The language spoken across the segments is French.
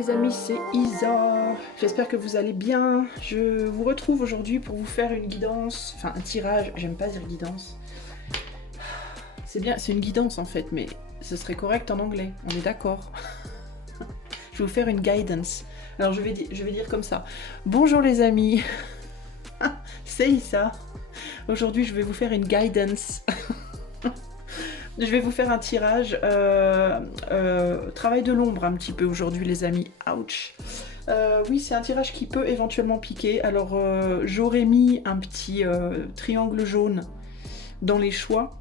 les amis, c'est Isa. J'espère que vous allez bien. Je vous retrouve aujourd'hui pour vous faire une guidance, enfin un tirage, j'aime pas dire guidance. C'est bien, c'est une guidance en fait, mais ce serait correct en anglais, on est d'accord. Je vais vous faire une guidance. Alors je vais dire comme ça. Bonjour les amis, c'est Isa. Aujourd'hui je vais vous faire une guidance. Je vais vous faire un tirage, travail de l'ombre un petit peu aujourd'hui les amis, ouch. Oui, c'est un tirage qui peut éventuellement piquer. Alors j'aurais mis un petit triangle jaune dans les choix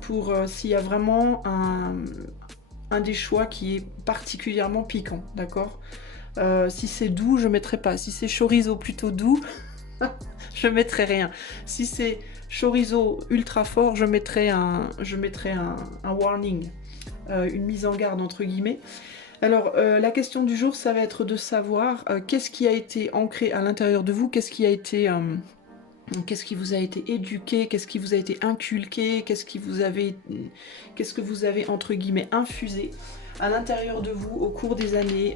pour s'il y a vraiment un des choix qui est particulièrement piquant, d'accord. Si c'est doux, je mettrai pas. Si c'est chorizo plutôt doux, je mettrai rien. Si c'est chorizo ultra fort, je mettrai un warning, une mise en garde entre guillemets. Alors la question du jour, ça va être de savoir qu'est-ce qui a été ancré à l'intérieur de vous, qu'est-ce qui vous a été éduqué, qu'est-ce qui vous a été inculqué, qu'est-ce que vous avez entre guillemets infusé à l'intérieur de vous au cours des années,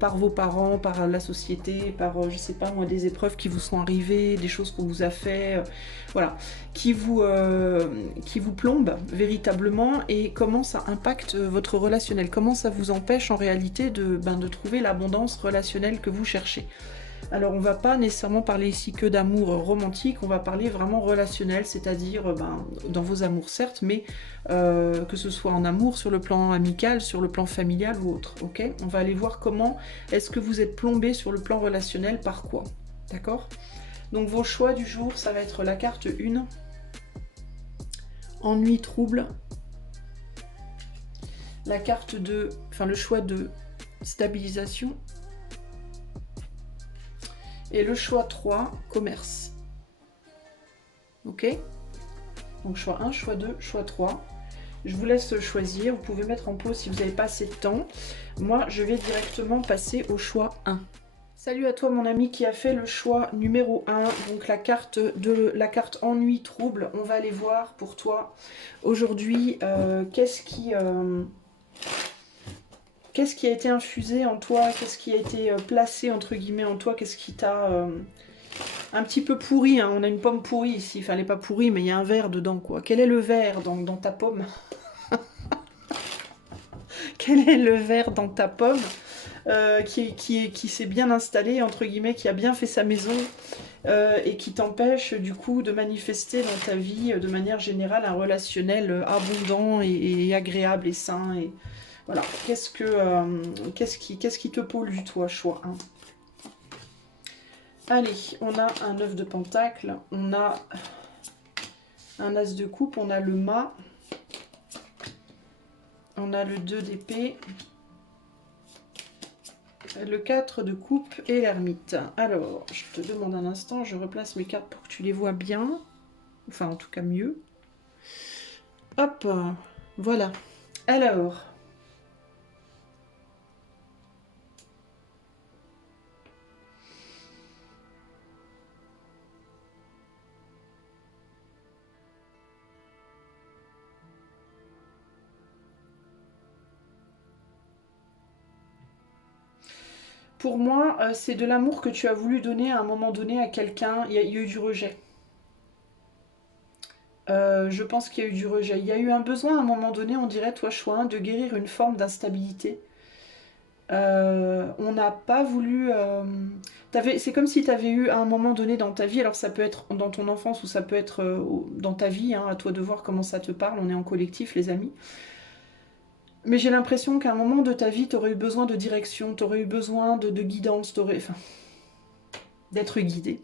par vos parents, par la société, par je sais pas moi, des épreuves qui vous sont arrivées, des choses qu'on vous a fait, voilà, qui vous plombent véritablement, et comment ça impacte votre relationnel, comment ça vous empêche en réalité de trouver l'abondance relationnelle que vous cherchez. Alors on va pas nécessairement parler ici que d'amour romantique, on va parler vraiment relationnel, c'est-à-dire dans vos amours certes, mais que ce soit en amour, sur le plan amical, sur le plan familial ou autre, ok. On va aller voir comment est-ce que vous êtes plombé sur le plan relationnel, par quoi, d'accord. Donc vos choix du jour, ça va être la carte 1, ennui, trouble, la carte 2, enfin le choix de stabilisation, et le choix 3, commerce. Ok? Donc choix 1, choix 2, choix 3. Je vous laisse choisir. Vous pouvez mettre en pause si vous n'avez pas assez de temps. Moi, je vais directement passer au choix 1. Salut à toi mon ami qui a fait le choix numéro 1. Donc la carte ennui, trouble. On va aller voir pour toi aujourd'hui qu'est-ce qui a été infusé en toi, qu'est-ce qui a été placé entre guillemets en toi, qu'est-ce qui t'a un petit peu pourri, hein. On a une pomme pourrie ici, enfin elle n'est pas pourrie mais il y a un verre dedans quoi. Quel est le verre dans ta pomme? Quel est le verre dans ta pomme qui s'est bien installé entre guillemets, qui a bien fait sa maison et qui t'empêche du coup de manifester dans ta vie de manière générale un relationnel abondant et agréable et sain et... Voilà, qu'est-ce qui te pollue, toi, choix 1. Allez, on a un 9 de pentacle, on a un as de coupe, on a le mât, on a le 2 d'épée, le 4 de coupe et l'ermite. Alors, je te demande un instant, je replace mes cartes pour que tu les vois bien, enfin en tout cas mieux. Hop, voilà. Alors... Pour moi, c'est de l'amour que tu as voulu donner à un moment donné à quelqu'un. Il y a eu du rejet. Je pense qu'il y a eu du rejet. Il y a eu un besoin à un moment donné, on dirait, toi, choix 1, de guérir une forme d'instabilité. On n'a pas voulu... c'est comme si tu avais eu à un moment donné dans ta vie, alors ça peut être dans ton enfance ou ça peut être dans ta vie, hein, à toi de voir comment ça te parle, on est en collectif les amis. Mais j'ai l'impression qu'à un moment de ta vie, tu aurais eu besoin de direction, tu aurais eu besoin de guidance, enfin, d'être guidé.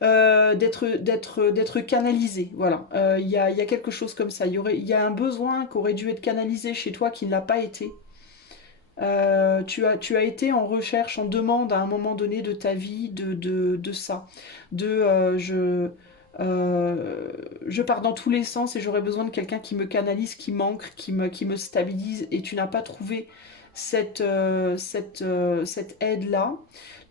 D'être canalisé, voilà. Il y a quelque chose comme ça. Il y a un besoin qui aurait dû être canalisé chez toi qui ne l'a pas été. Tu as été en recherche, en demande à un moment donné de ta vie de ça. Je pars dans tous les sens et j'aurais besoin de quelqu'un qui me canalise, qui m'ancre, qui me stabilise, et tu n'as pas trouvé cette aide-là.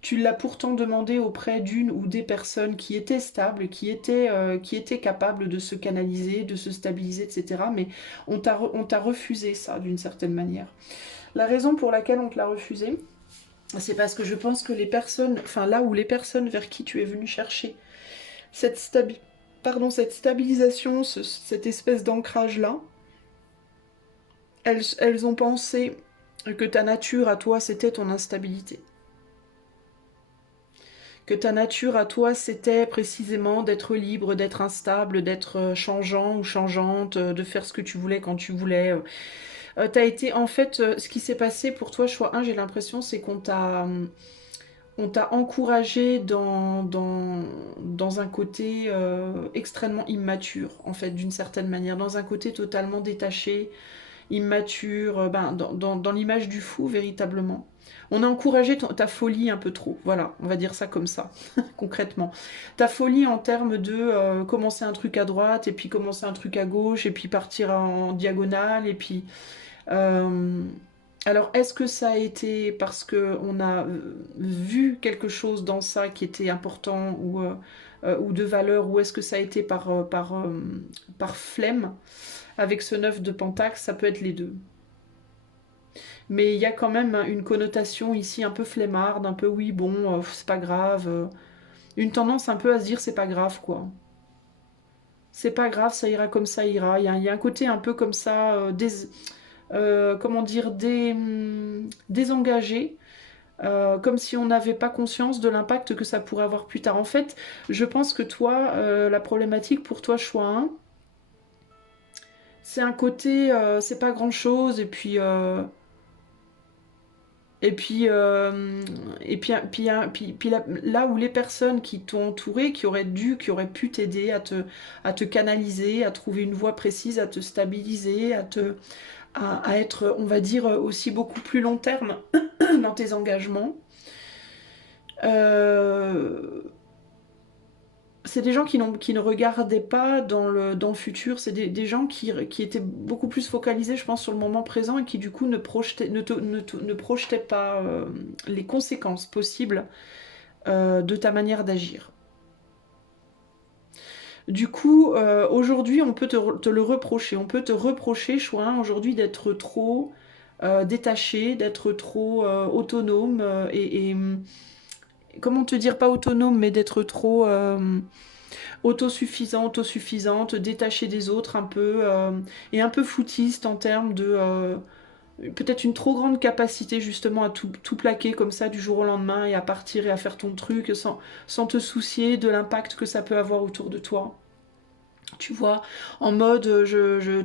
Tu l'as pourtant demandé auprès d'une ou des personnes qui étaient stables, qui étaient capables de se canaliser, de se stabiliser, etc. Mais on t'a refusé ça d'une certaine manière. La raison pour laquelle on te l'a refusé, c'est parce que je pense que les personnes, enfin là où les personnes vers qui tu es venu chercher cette, cette stabilisation, cette espèce d'ancrage-là, elles ont pensé que ta nature à toi, c'était ton instabilité. Que ta nature à toi, c'était précisément d'être libre, d'être instable, d'être changeant ou changeante, de faire ce que tu voulais quand tu voulais. T'as été, en fait, ce qui s'est passé pour toi, choix 1, j'ai l'impression, c'est on t'a encouragé dans un côté extrêmement immature, en fait, d'une certaine manière, dans un côté totalement détaché, immature, dans l'image du fou, véritablement. On a encouragé ta folie un peu trop, voilà, on va dire ça comme ça, concrètement. Ta folie en termes de commencer un truc à droite, et puis commencer un truc à gauche, et puis partir en diagonale, et puis... euh, alors, est-ce que ça a été parce qu'on a vu quelque chose dans ça qui était important ou de valeur, ou est-ce que ça a été par flemme avec ce 9 de Pentacle? Ça peut être les deux. Mais il y a quand même une connotation ici un peu flemmarde, un peu oui, bon, c'est pas grave. Une tendance un peu à se dire c'est pas grave, quoi. C'est pas grave, ça ira comme ça ira. Il y a un côté un peu comme ça, comment dire, désengagé. Comme si on n'avait pas conscience de l'impact que ça pourrait avoir plus tard. En fait, je pense que toi, la problématique pour toi, choix 1, c'est un côté, c'est pas grand-chose, et puis, là où les personnes qui t'ont entouré, qui auraient pu t'aider à te canaliser, à trouver une voie précise, à te stabiliser, à être, on va dire, aussi beaucoup plus long terme dans tes engagements. Euh, c'est des gens qui ne regardaient pas dans le futur, c'est des gens qui étaient beaucoup plus focalisés, je pense, sur le moment présent et qui du coup ne projetaient pas les conséquences possibles de ta manière d'agir. Du coup, aujourd'hui, on peut te le reprocher. On peut te reprocher, choix 1, aujourd'hui, d'être trop détaché, d'être trop autonome comment te dire, pas autonome, mais d'être trop autosuffisant, autosuffisante, détachée des autres un peu, et un peu foutiste en termes de peut-être une trop grande capacité justement à tout plaquer comme ça du jour au lendemain et à partir et à faire ton truc sans te soucier de l'impact que ça peut avoir autour de toi. Tu vois, en mode,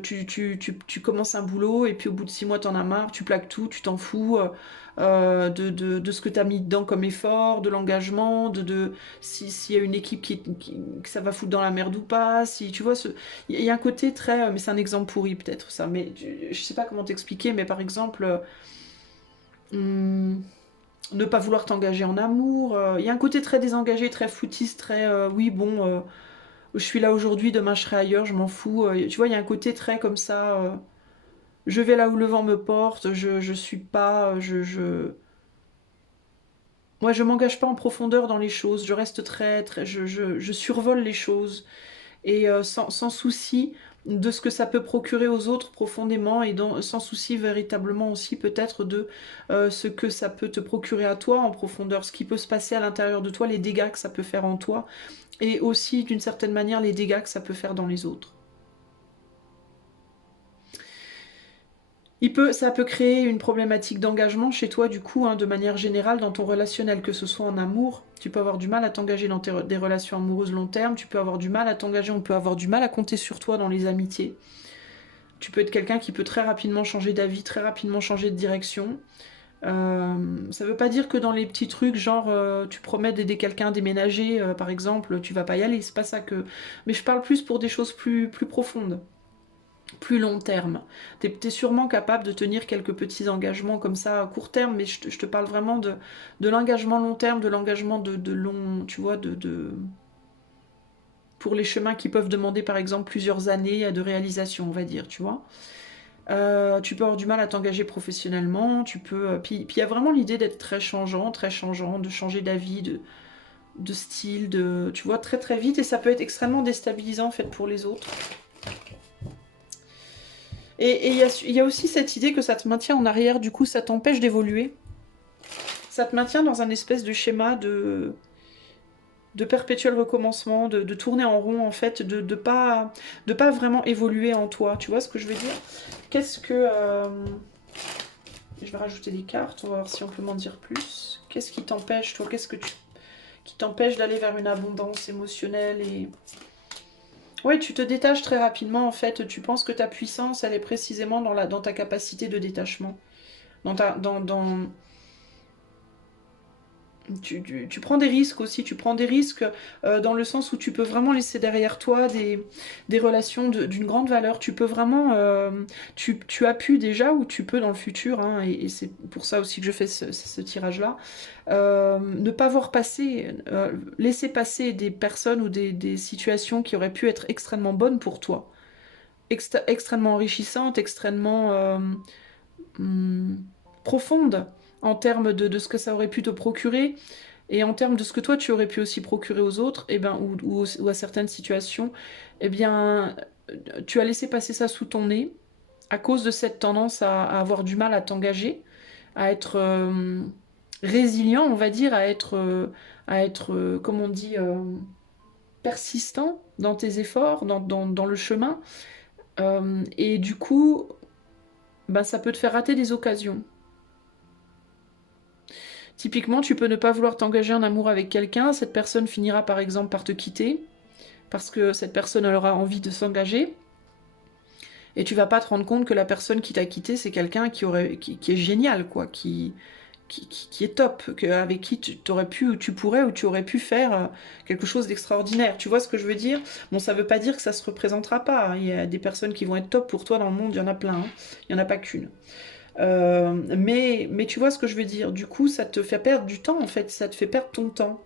tu commences un boulot et puis au bout de 6 mois, t'en as marre, tu plaques tout, tu t'en fous de ce que t'as mis dedans comme effort, de l'engagement, s'il y a une équipe que ça va foutre dans la merde ou pas, si tu vois, il y a un côté très, mais c'est un exemple pourri peut-être ça, mais je sais pas comment t'expliquer, mais par exemple, hum, ne pas vouloir t'engager en amour, il y a un côté très désengagé, très foutiste, très, oui, bon. Je suis là aujourd'hui, demain je serai ailleurs, je m'en fous. Tu vois, il y a un côté très comme ça. Je vais là où le vent me porte, je suis pas. Moi, je m'engage pas en profondeur dans les choses. Je reste je survole les choses. Et sans souci de ce que ça peut procurer aux autres profondément. Et sans souci véritablement aussi peut-être de ce que ça peut te procurer à toi en profondeur. Ce qui peut se passer à l'intérieur de toi, les dégâts que ça peut faire en toi. Et aussi, d'une certaine manière, les dégâts que ça peut faire dans les autres. Ça peut créer une problématique d'engagement chez toi, du coup, hein, de manière générale, dans ton relationnel, que ce soit en amour. Tu peux avoir du mal à t'engager dans des relations amoureuses long terme, tu peux avoir du mal à t'engager, on peut avoir du mal à compter sur toi dans les amitiés. Tu peux être quelqu'un qui peut très rapidement changer d'avis, très rapidement changer de direction. Ça veut pas dire que dans les petits trucs, genre tu promets d'aider quelqu'un à déménager, par exemple, tu vas pas y aller, c'est pas ça que... Mais je parle plus pour des choses plus profondes, plus long terme. T'es sûrement capable de tenir quelques petits engagements comme ça à court terme, mais je te parle vraiment de l'engagement long terme, de l'engagement de long, tu vois, pour les chemins qui peuvent demander par exemple plusieurs années de réalisation, on va dire, tu vois. Tu peux avoir du mal à t'engager professionnellement, tu peux... Puis il y a vraiment l'idée d'être très changeant, de changer d'avis, de style, tu vois, très très vite, et ça peut être extrêmement déstabilisant en fait pour les autres. Et il y a aussi cette idée que ça te maintient en arrière, du coup ça t'empêche d'évoluer. Ça te maintient dans un espèce de schéma de perpétuel recommencement, de tourner en rond en fait, de pas vraiment évoluer en toi. Tu vois ce que je veux dire? Qu'est-ce que... Je vais rajouter des cartes, on va voir si on peut m'en dire plus. Qu'est-ce qui t'empêche, toi? Qui t'empêche d'aller vers une abondance émotionnelle et... Ouais, tu te détaches très rapidement en fait. Tu penses que ta puissance, elle est précisément dans ta capacité de détachement. Dans tu prends des risques aussi, tu prends des risques dans le sens où tu peux vraiment laisser derrière toi des relations d'une grande valeur. Tu peux vraiment, tu as pu déjà ou tu peux dans le futur, hein, et c'est pour ça aussi que je fais ce tirage-là, ne pas voir passer, laisser passer des personnes ou des situations qui auraient pu être extrêmement bonnes pour toi, extrêmement enrichissantes, extrêmement hum, profondes en termes de ce que ça aurait pu te procurer et en termes de ce que toi tu aurais pu aussi procurer aux autres, et ben, ou à certaines situations, eh bien, tu as laissé passer ça sous ton nez à cause de cette tendance à avoir du mal à t'engager, à être résilient, on va dire, à être comme on dit, persistant dans tes efforts, dans le chemin. Et du coup, ben, ça peut te faire rater des occasions. Typiquement, tu peux ne pas vouloir t'engager en amour avec quelqu'un, cette personne finira par exemple par te quitter, parce que cette personne elle aura envie de s'engager, et tu vas pas te rendre compte que la personne qui t'a quitté, c'est quelqu'un qui est génial, quoi, qui est top, avec qui tu aurais pu, ou tu pourrais, ou tu aurais pu faire quelque chose d'extraordinaire. Tu vois ce que je veux dire? Bon, ça veut pas dire que ça se représentera pas, hein. Il y a des personnes qui vont être top pour toi dans le monde, il y en a plein, hein. Il y en a pas qu'une. Mais tu vois ce que je veux dire? Du coup, ça te fait perdre du temps, en fait, ça te fait perdre ton temps.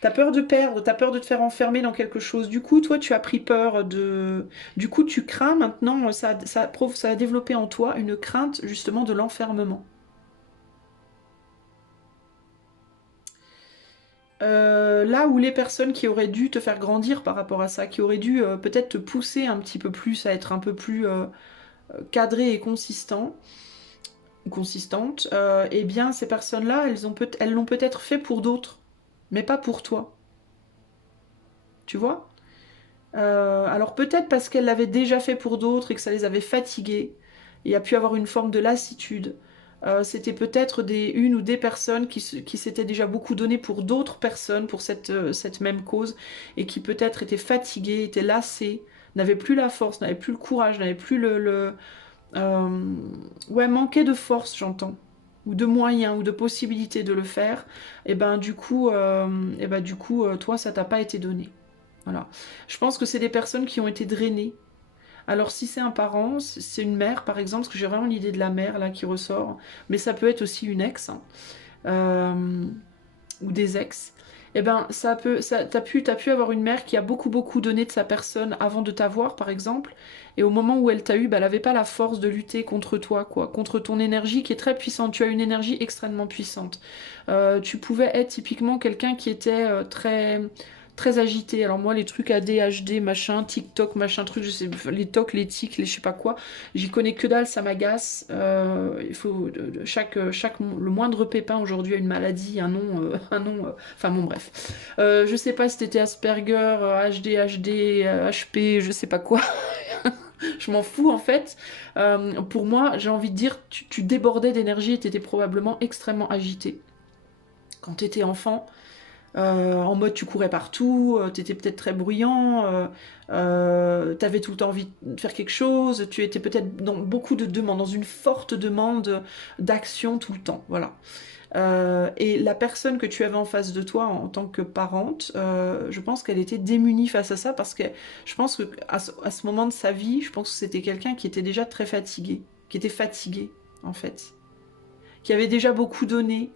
T'as peur de perdre, t'as peur de te faire enfermer dans quelque chose. Du coup, toi, tu as pris peur de... Du coup, tu crains maintenant, ça a développé en toi une crainte justement de l'enfermement. Là où les personnes qui auraient dû te faire grandir par rapport à ça, qui auraient dû peut-être te pousser un petit peu plus à être un peu plus cadré et consistant, consistante, eh bien ces personnes-là, elles l'ont peut-être fait pour d'autres, mais pas pour toi. Tu vois? Alors peut-être parce qu'elle l'avait déjà fait pour d'autres et que ça les avait fatigués, il y a pu avoir une forme de lassitude. C'était peut-être une ou des personnes qui s'étaient déjà beaucoup donné pour d'autres personnes, pour cette même cause, et qui peut-être étaient fatiguées, étaient lassées, n'avaient plus la force, n'avaient plus le courage, n'avaient plus euh, ouais, manquaient de force, j'entends, ou de moyens, ou de possibilités de le faire. Et ben du coup, toi, ça t'a pas été donné. Voilà. Je pense que c'est des personnes qui ont été drainées. Alors si c'est un parent, c'est une mère par exemple, parce que j'ai vraiment l'idée de la mère là qui ressort, mais ça peut être aussi une ex, hein, euh, ou des ex. Eh ben t'as pu avoir une mère qui a beaucoup donné de sa personne avant de t'avoir par exemple, et au moment où elle t'a eu, bah, elle n'avait pas la force de lutter contre toi, quoi, contre ton énergie qui est très puissante. Tu as une énergie extrêmement puissante. Tu pouvais être typiquement quelqu'un qui était très agité. Alors moi, les trucs ADHD, machin, TikTok, machin, truc, je sais, les tocs, les tics, les je sais pas quoi, j'y connais que dalle, ça m'agace. Il faut le moindre pépin aujourd'hui a une maladie, un nom, enfin bon bref. Je sais pas si c'était Asperger, HDHD, HP, je sais pas quoi. Je m'en fous en fait. Pour moi, j'ai envie de dire, tu débordais d'énergie et t'étais probablement extrêmement agité quand t'étais enfant. En mode tu courais partout, t'étais peut-être très bruyant, t'avais tout le temps envie de faire quelque chose, tu étais peut-être dans beaucoup de demandes, dans une forte demande d'action tout le temps, voilà. Et la personne que tu avais en face de toi en tant que parente, je pense qu'elle était démunie face à ça parce que je pense que à ce moment de sa vie, je pense que c'était quelqu'un qui était déjà très fatigué, qui était fatigué en fait, qui avait déjà beaucoup donné,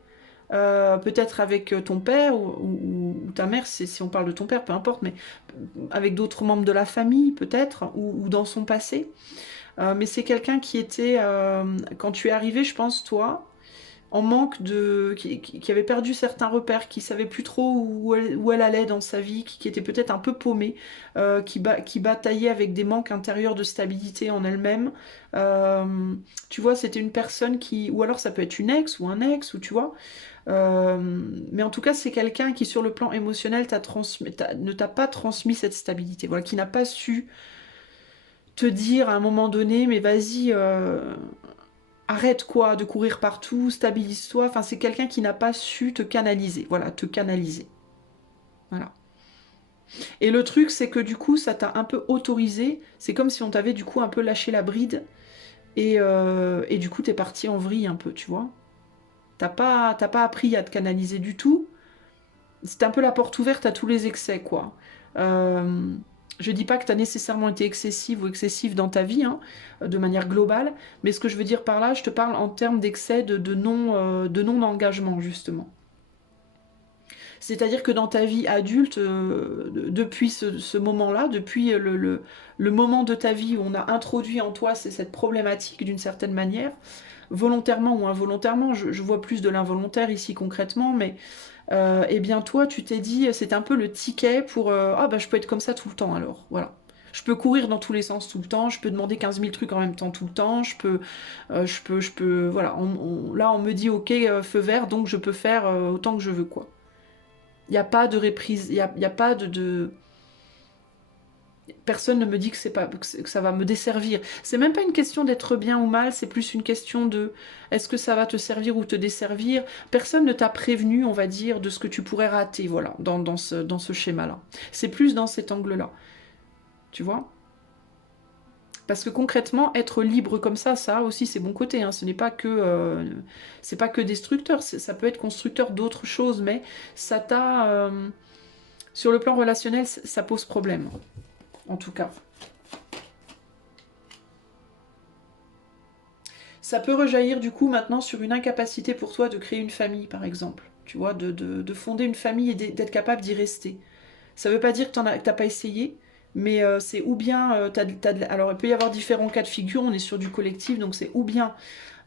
peut-être avec ton père ou ta mère, si on parle de ton père, peu importe, mais avec d'autres membres de la famille peut-être, ou dans son passé. Mais c'est quelqu'un qui était, quand tu es arrivé, je pense, toi, en manque de... qui avait perdu certains repères, qui savait plus trop où elle allait dans sa vie, qui était peut-être un peu paumée, qui bataillait avec des manques intérieurs de stabilité en elle-même. Tu vois, c'était une personne qui... Ou alors ça peut être une ex ou un ex, ou tu vois. Mais en tout cas, c'est quelqu'un qui, sur le plan émotionnel, ne t'a pas transmis cette stabilité. Voilà, qui n'a pas su te dire à un moment donné, mais vas-y, arrête quoi de courir partout, stabilise-toi. Enfin, c'est quelqu'un qui n'a pas su te canaliser. Voilà, te canaliser. Voilà. Et le truc, c'est que du coup, ça t'a un peu autorisé. C'est comme si on t'avait du coup un peu lâché la bride. Et du coup, t'es parti en vrille un peu, tu vois. T'as pas appris à te canaliser du tout. C'est un peu la porte ouverte à tous les excès, quoi. Euh, je dis pas que tu as nécessairement été excessive ou excessif dans ta vie, hein, de manière globale, mais ce que je veux dire par là, je te parle en termes d'excès de non-engagement, justement. C'est-à-dire que dans ta vie adulte, depuis ce moment-là, depuis le moment de ta vie où on a introduit en toi cette problématique d'une certaine manière, volontairement ou involontairement, je vois plus de l'involontaire ici concrètement, mais eh bien toi tu t'es dit, c'est un peu le ticket pour ah bah je peux être comme ça tout le temps alors, voilà. Je peux courir dans tous les sens tout le temps, je peux demander 15 000 trucs en même temps tout le temps, voilà, là on me dit ok feu vert, donc je peux faire autant que je veux quoi. Il n'y a pas de reprise, y a pas personne ne me dit que c'est pas que ça va me desservir. C'est même pas une question d'être bien ou mal, c'est plus une question de est-ce que ça va te servir ou te desservir. Personne ne t'a prévenu, on va dire, de ce que tu pourrais rater, voilà, dans ce schéma-là. C'est plus dans cet angle-là, tu vois. Parce que concrètement, être libre comme ça a aussi ses bons côtés. Hein. Ce n'est pas que, c'est pas que destructeur, ça peut être constructeur d'autres choses, mais ça t'a, sur le plan relationnel, ça pose problème, en tout cas. Ça peut rejaillir du coup maintenant sur une incapacité pour toi de créer une famille, par exemple. Tu vois, de fonder une famille et d'être capable d'y rester. Ça veut pas dire que t'as pas essayé, mais c'est ou bien... alors, il peut y avoir différents cas de figure, on est sur du collectif, donc c'est ou bien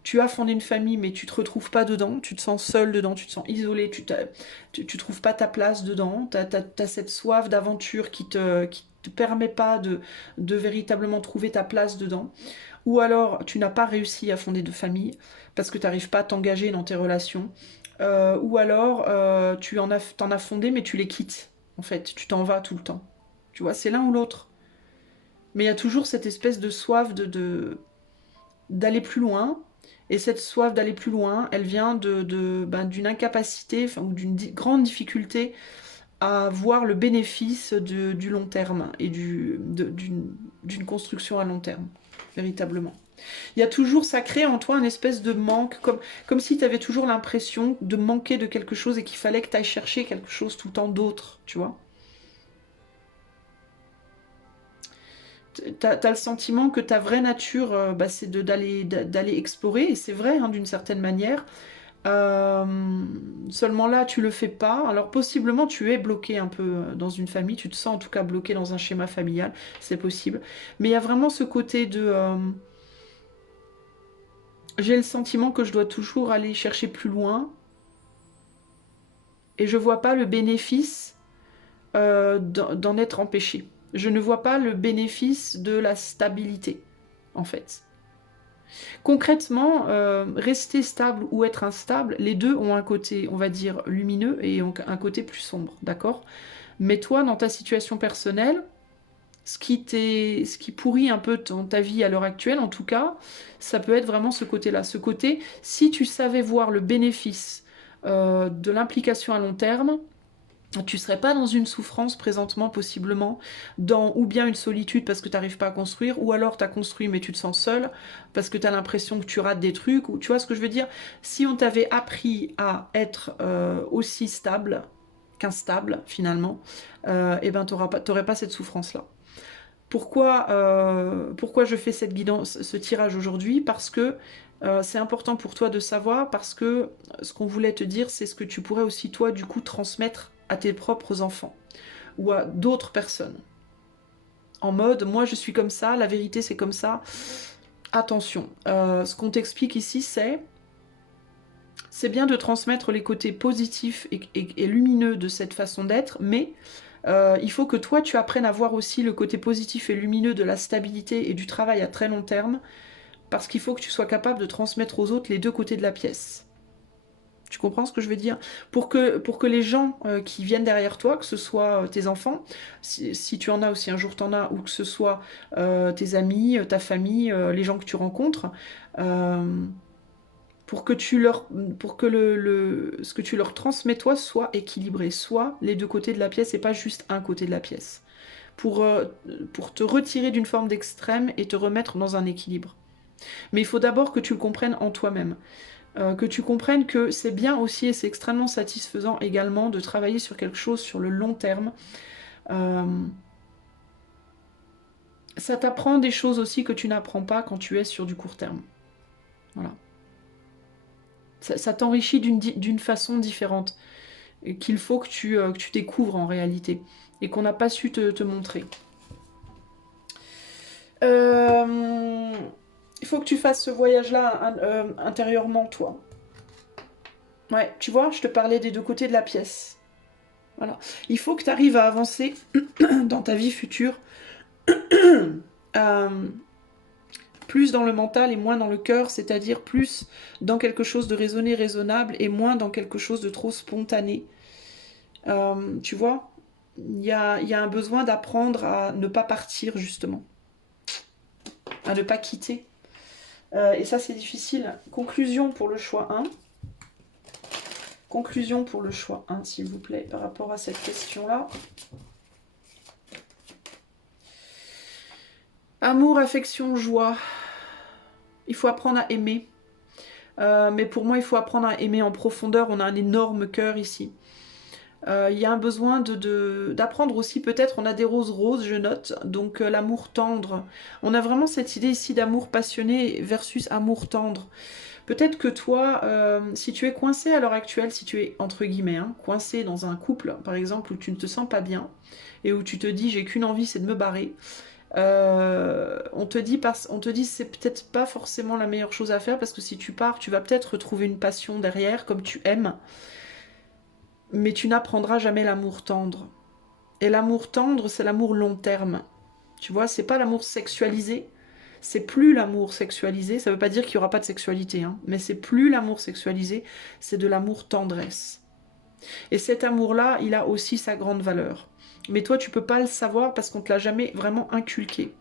tu as fondé une famille, mais tu te retrouves pas dedans, tu te sens seul dedans, tu te sens isolé, tu trouves pas ta place dedans, t'as cette soif d'aventure qui te permet pas de véritablement trouver ta place dedans. Ou alors tu n'as pas réussi à fonder de famille parce que tu n'arrives pas à t'engager dans tes relations. Ou alors t'en as fondé mais tu les quittes. En fait, tu t'en vas tout le temps. Tu vois, c'est l'un ou l'autre. Mais il y a toujours cette espèce de soif d'aller plus loin. Et cette soif d'aller plus loin, elle vient d'une incapacité, enfin, ou d'une grande difficulté à voir le bénéfice du long terme et d'une construction à long terme, véritablement. Il y a toujours, ça crée en toi une espèce de manque, comme si tu avais toujours l'impression de manquer de quelque chose et qu'il fallait que tu ailles chercher quelque chose tout le temps d'autre, tu vois. T'as le sentiment que ta vraie nature, c'est d'aller explorer, et c'est vrai, hein, d'une certaine manière. Euh, Seulement là, tu le fais pas. Alors possiblement, tu es bloqué un peu dans une famille. Tu te sens en tout cas bloqué dans un schéma familial. C'est possible. Mais il y a vraiment ce côté de... j'ai le sentiment que je dois toujours aller chercher plus loin. Et je vois pas le bénéfice d'en être empêché. Je ne vois pas le bénéfice de la stabilité, en fait. Concrètement, rester stable ou être instable, les deux ont un côté, on va dire, lumineux et un côté plus sombre, d'accord? Mais toi, dans ta situation personnelle, ce qui pourrit un peu ta vie à l'heure actuelle, en tout cas, ça peut être vraiment ce côté-là. Ce côté, si tu savais voir le bénéfice de l'implication à long terme, tu serais pas dans une souffrance présentement, possiblement, ou bien une solitude parce que tu n'arrives pas à construire, ou alors tu as construit mais tu te sens seul parce que tu as l'impression que tu rates des trucs, ou tu vois ce que je veux dire? Si on t'avait appris à être aussi stable qu'instable, finalement, eh ben t'aurais pas cette souffrance-là. Pourquoi je fais cette guidance, ce tirage aujourd'hui? Parce que c'est important pour toi de savoir, parce que ce qu'on voulait te dire, c'est ce que tu pourrais aussi, toi, du coup, transmettre à tes propres enfants ou à d'autres personnes. En mode, moi je suis comme ça, la vérité c'est comme ça. Attention, ce qu'on t'explique ici, c'est C'est bien de transmettre les côtés positifs et lumineux de cette façon d'être, mais il faut que toi, tu apprennes à voir aussi le côté positif et lumineux de la stabilité et du travail à très long terme, parce qu'il faut que tu sois capable de transmettre aux autres les deux côtés de la pièce. Tu comprends ce que je veux dire? Pour que les gens qui viennent derrière toi, que ce soit tes enfants, si tu en as aussi un jour t'en as, ou que ce soit tes amis, ta famille, les gens que tu rencontres, euh, pour que ce que tu leur transmets toi soit équilibré, soit les deux côtés de la pièce et pas juste un côté de la pièce. Pour, euh, pour te retirer d'une forme d'extrême et te remettre dans un équilibre. Mais il faut d'abord que tu le comprennes en toi-même. Que tu comprennes que c'est bien aussi et c'est extrêmement satisfaisant également de travailler sur quelque chose sur le long terme. Euh, Ça t'apprend des choses aussi que tu n'apprends pas quand tu es sur du court terme. Voilà. Ça t'enrichit d'une façon différente qu'il faut que tu découvres en réalité et qu'on n'a pas su te montrer. Il faut que tu fasses ce voyage-là intérieurement, toi. Ouais, tu vois, je te parlais des deux côtés de la pièce. Voilà. Il faut que tu arrives à avancer dans ta vie future euh, plus dans le mental et moins dans le cœur, c'est-à-dire plus dans quelque chose de raisonné, raisonnable et moins dans quelque chose de trop spontané. Tu vois, il y a un besoin d'apprendre à ne pas partir, justement, à ne pas quitter. Et ça, c'est difficile. Conclusion pour le choix 1. Conclusion pour le choix 1, s'il vous plaît, par rapport à cette question-là. Amour, affection, joie. Il faut apprendre à aimer. Mais pour moi, il faut apprendre à aimer en profondeur. On a un énorme cœur ici. Il y a un besoin d'apprendre aussi, peut-être, on a des roses roses, je note, donc l'amour tendre. On a vraiment cette idée ici d'amour passionné versus amour tendre. Peut-être que toi, si tu es coincé à l'heure actuelle, si tu es, entre guillemets, hein, coincé dans un couple, par exemple, où tu ne te sens pas bien, et où tu te dis, j'ai qu'une envie, c'est de me barrer, on te dit c'est peut-être pas forcément la meilleure chose à faire, parce que si tu pars, tu vas peut-être retrouver une passion derrière, comme tu aimes, mais tu n'apprendras jamais l'amour tendre. Et l'amour tendre, c'est l'amour long terme. Tu vois, c'est pas l'amour sexualisé. C'est plus l'amour sexualisé. Ça veut pas dire qu'il y aura pas de sexualité, hein, mais c'est plus l'amour sexualisé. C'est de l'amour tendresse. Et cet amour-là, il a aussi sa grande valeur. Mais toi, tu peux pas le savoir parce qu'on te l'a jamais vraiment inculqué.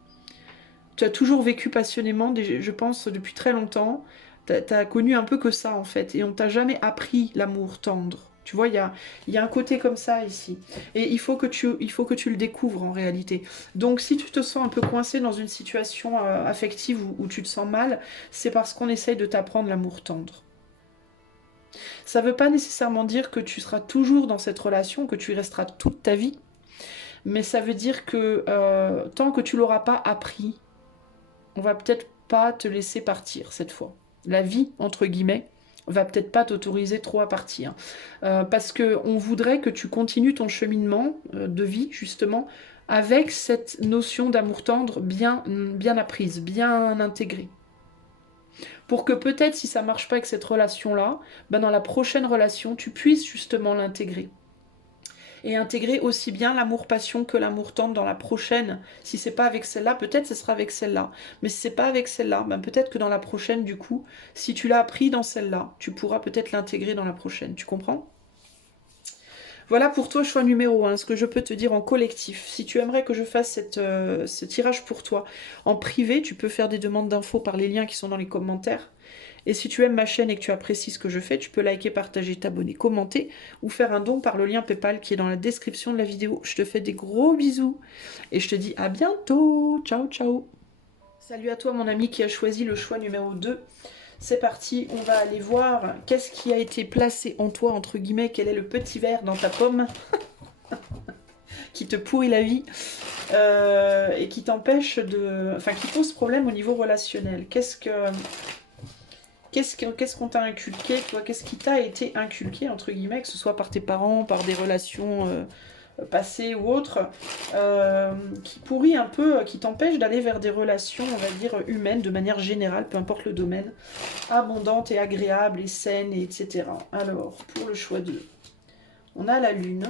Tu as toujours vécu passionnément, je pense, depuis très longtemps. T'as connu un peu que ça, en fait. Et on t'a jamais appris l'amour tendre. Tu vois, il y a un côté comme ça ici. Et il faut que tu le découvres en réalité. Donc si tu te sens un peu coincé dans une situation affective où tu te sens mal, c'est parce qu'on essaye de t'apprendre l'amour tendre. Ça ne veut pas nécessairement dire que tu seras toujours dans cette relation, que tu y resteras toute ta vie. Mais ça veut dire que tant que tu l'auras pas appris, on va peut-être pas te laisser partir cette fois. La vie, entre guillemets, va peut-être pas t'autoriser trop à partir. Parce qu'on voudrait que tu continues ton cheminement de vie, justement, avec cette notion d'amour tendre bien apprise, bien intégrée. Pour que peut-être, si ça marche pas avec cette relation-là, ben dans la prochaine relation, tu puisses justement l'intégrer et intégrer aussi bien l'amour-passion que l'amour tendre dans la prochaine. Si c'est pas avec celle-là, peut-être ce sera avec celle-là. Mais si c'est pas avec celle-là, ben peut-être que dans la prochaine, du coup, si tu l'as appris dans celle-là, tu pourras peut-être l'intégrer dans la prochaine. Tu comprends? Voilà pour toi, choix numéro 1, ce que je peux te dire en collectif. Si tu aimerais que je fasse ce tirage pour toi en privé, tu peux faire des demandes d'infos par les liens qui sont dans les commentaires. Et si tu aimes ma chaîne et que tu apprécies ce que je fais, tu peux liker, partager, t'abonner, commenter ou faire un don par le lien PayPal qui est dans la description de la vidéo. Je te fais des gros bisous et je te dis à bientôt. Ciao, ciao. Salut à toi mon ami qui a choisi le choix numéro 2. C'est parti, on va aller voir qu'est-ce qui a été placé en toi, entre guillemets, quel est le petit verre dans ta pomme qui te pourrit la vie et qui t'empêche de... Enfin, qui pose problème au niveau relationnel. Qu'est-ce qu'on t'a inculqué, toi? Qu'est-ce qui t'a été inculqué, entre guillemets, que ce soit par tes parents, par des relations passé ou autre, qui pourrit un peu, qui t'empêche d'aller vers des relations, on va dire, humaines de manière générale, peu importe le domaine, abondantes et agréables et saines, et etc. Alors, pour le choix 2, on a la lune,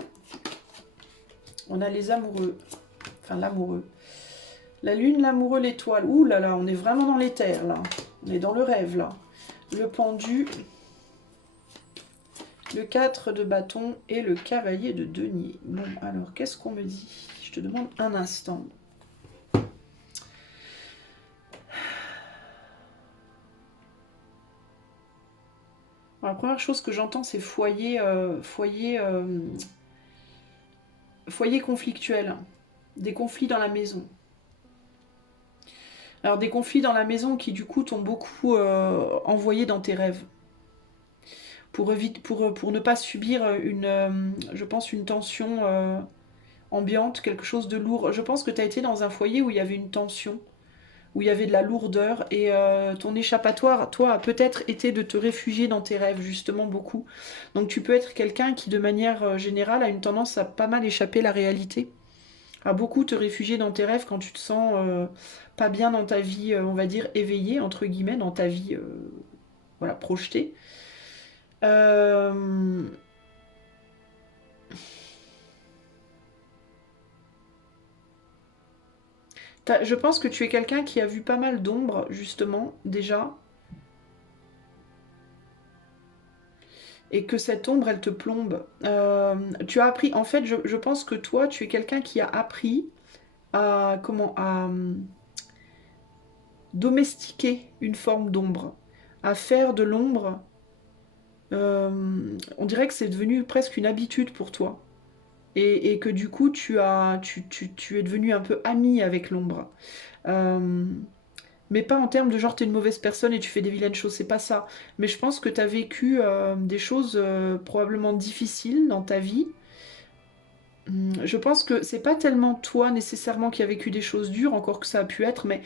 on a les amoureux, enfin l'amoureux, la lune, l'amoureux, l'étoile, ouh là là, on est vraiment dans l'éther là, on est dans le rêve là, le pendu, le 4 de bâton et le cavalier de denier. Bon, alors, qu'est-ce qu'on me dit? Je te demande un instant. Bon, la première chose que j'entends, c'est foyer conflictuel. Des conflits dans la maison. Alors, des conflits dans la maison qui, du coup, t'ont beaucoup envoyé dans tes rêves. Pour ne pas subir je pense, une tension ambiante, quelque chose de lourd. Je pense que tu as été dans un foyer où il y avait une tension, où il y avait de la lourdeur, et ton échappatoire, toi, a peut-être été de te réfugier dans tes rêves, justement, beaucoup. Donc tu peux être quelqu'un qui, de manière générale, a une tendance à pas mal échapper la réalité, à beaucoup te réfugier dans tes rêves quand tu te sens pas bien dans ta vie, on va dire, éveillée, entre guillemets, dans ta vie, voilà, projetée. Euh, je pense que tu es quelqu'un qui a vu pas mal d'ombres, justement, déjà, et que cette ombre, elle te plombe. Tu as appris, en fait, je pense que toi, tu es quelqu'un qui a appris à domestiquer une forme d'ombre, à faire de l'ombre. On dirait que c'est devenu presque une habitude pour toi. Et que du coup, tu es devenu un peu ami avec l'ombre. Euh, mais pas en termes de genre t'es une mauvaise personne et tu fais des vilaines choses, c'est pas ça. Mais je pense que t'as vécu des choses probablement difficiles dans ta vie. Je pense que c'est pas tellement toi nécessairement qui a vécu des choses dures, encore que ça a pu être, mais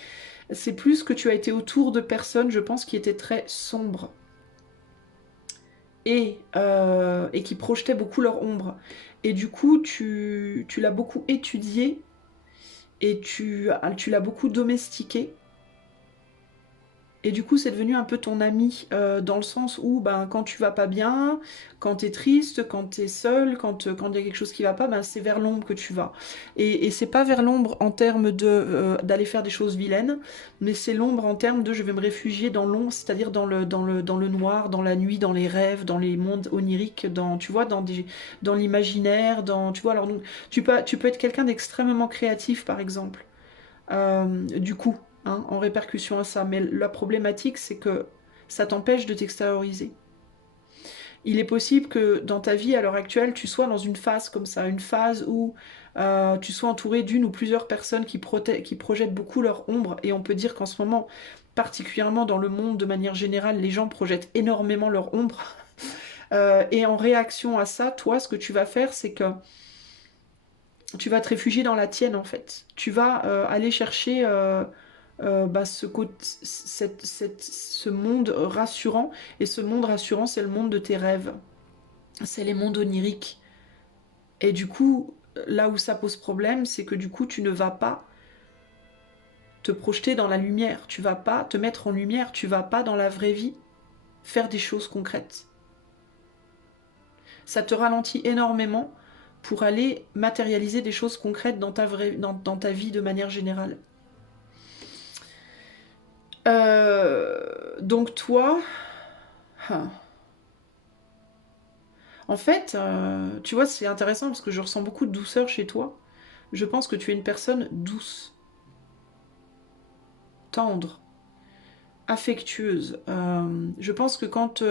c'est plus que tu as été autour de personnes, je pense, qui étaient très sombres et qui projetaient beaucoup leur ombre. Et du coup, tu l'as beaucoup étudié et tu l'as beaucoup domestiqué. Et du coup, c'est devenu un peu ton ami, dans le sens où, ben, quand tu vas pas bien, quand t'es triste, quand t'es seul, quand il y a quelque chose qui va pas, ben, c'est vers l'ombre que tu vas. Et c'est pas vers l'ombre en termes d'aller faire des choses vilaines, mais c'est l'ombre en termes de je vais me réfugier dans l'ombre, c'est-à-dire dans le noir, dans la nuit, dans les rêves, dans les mondes oniriques, tu vois, dans l'imaginaire, tu vois, alors donc, tu peux être quelqu'un d'extrêmement créatif, par exemple. Du coup, hein, en répercussion à ça. Mais la problématique, c'est que ça t'empêche de t'extérioriser. Il est possible que dans ta vie à l'heure actuelle, tu sois dans une phase comme ça, une phase où tu sois entouré d'une ou plusieurs personnes qui projettent beaucoup leur ombre. Et on peut dire qu'en ce moment, particulièrement dans le monde de manière générale, les gens projettent énormément leur ombre. Et en réaction à ça, toi, ce que tu vas faire, c'est que tu vas te réfugier dans la tienne en fait. Tu vas aller chercher bah, ce monde rassurant. Et ce monde rassurant, c'est le monde de tes rêves. C'est les mondes oniriques. Et du coup, là où ça pose problème, c'est que du coup, tu ne vas pas te projeter dans la lumière. Tu vas pas te mettre en lumière. Tu vas pas dans la vraie vie faire des choses concrètes. Ça te ralentit énormément pour aller matérialiser des choses concrètes dans ta vie de manière générale. Donc toi, ah, en fait, tu vois, c'est intéressant parce que je ressens beaucoup de douceur chez toi. Je pense que tu es une personne douce, tendre, affectueuse. Je pense que quand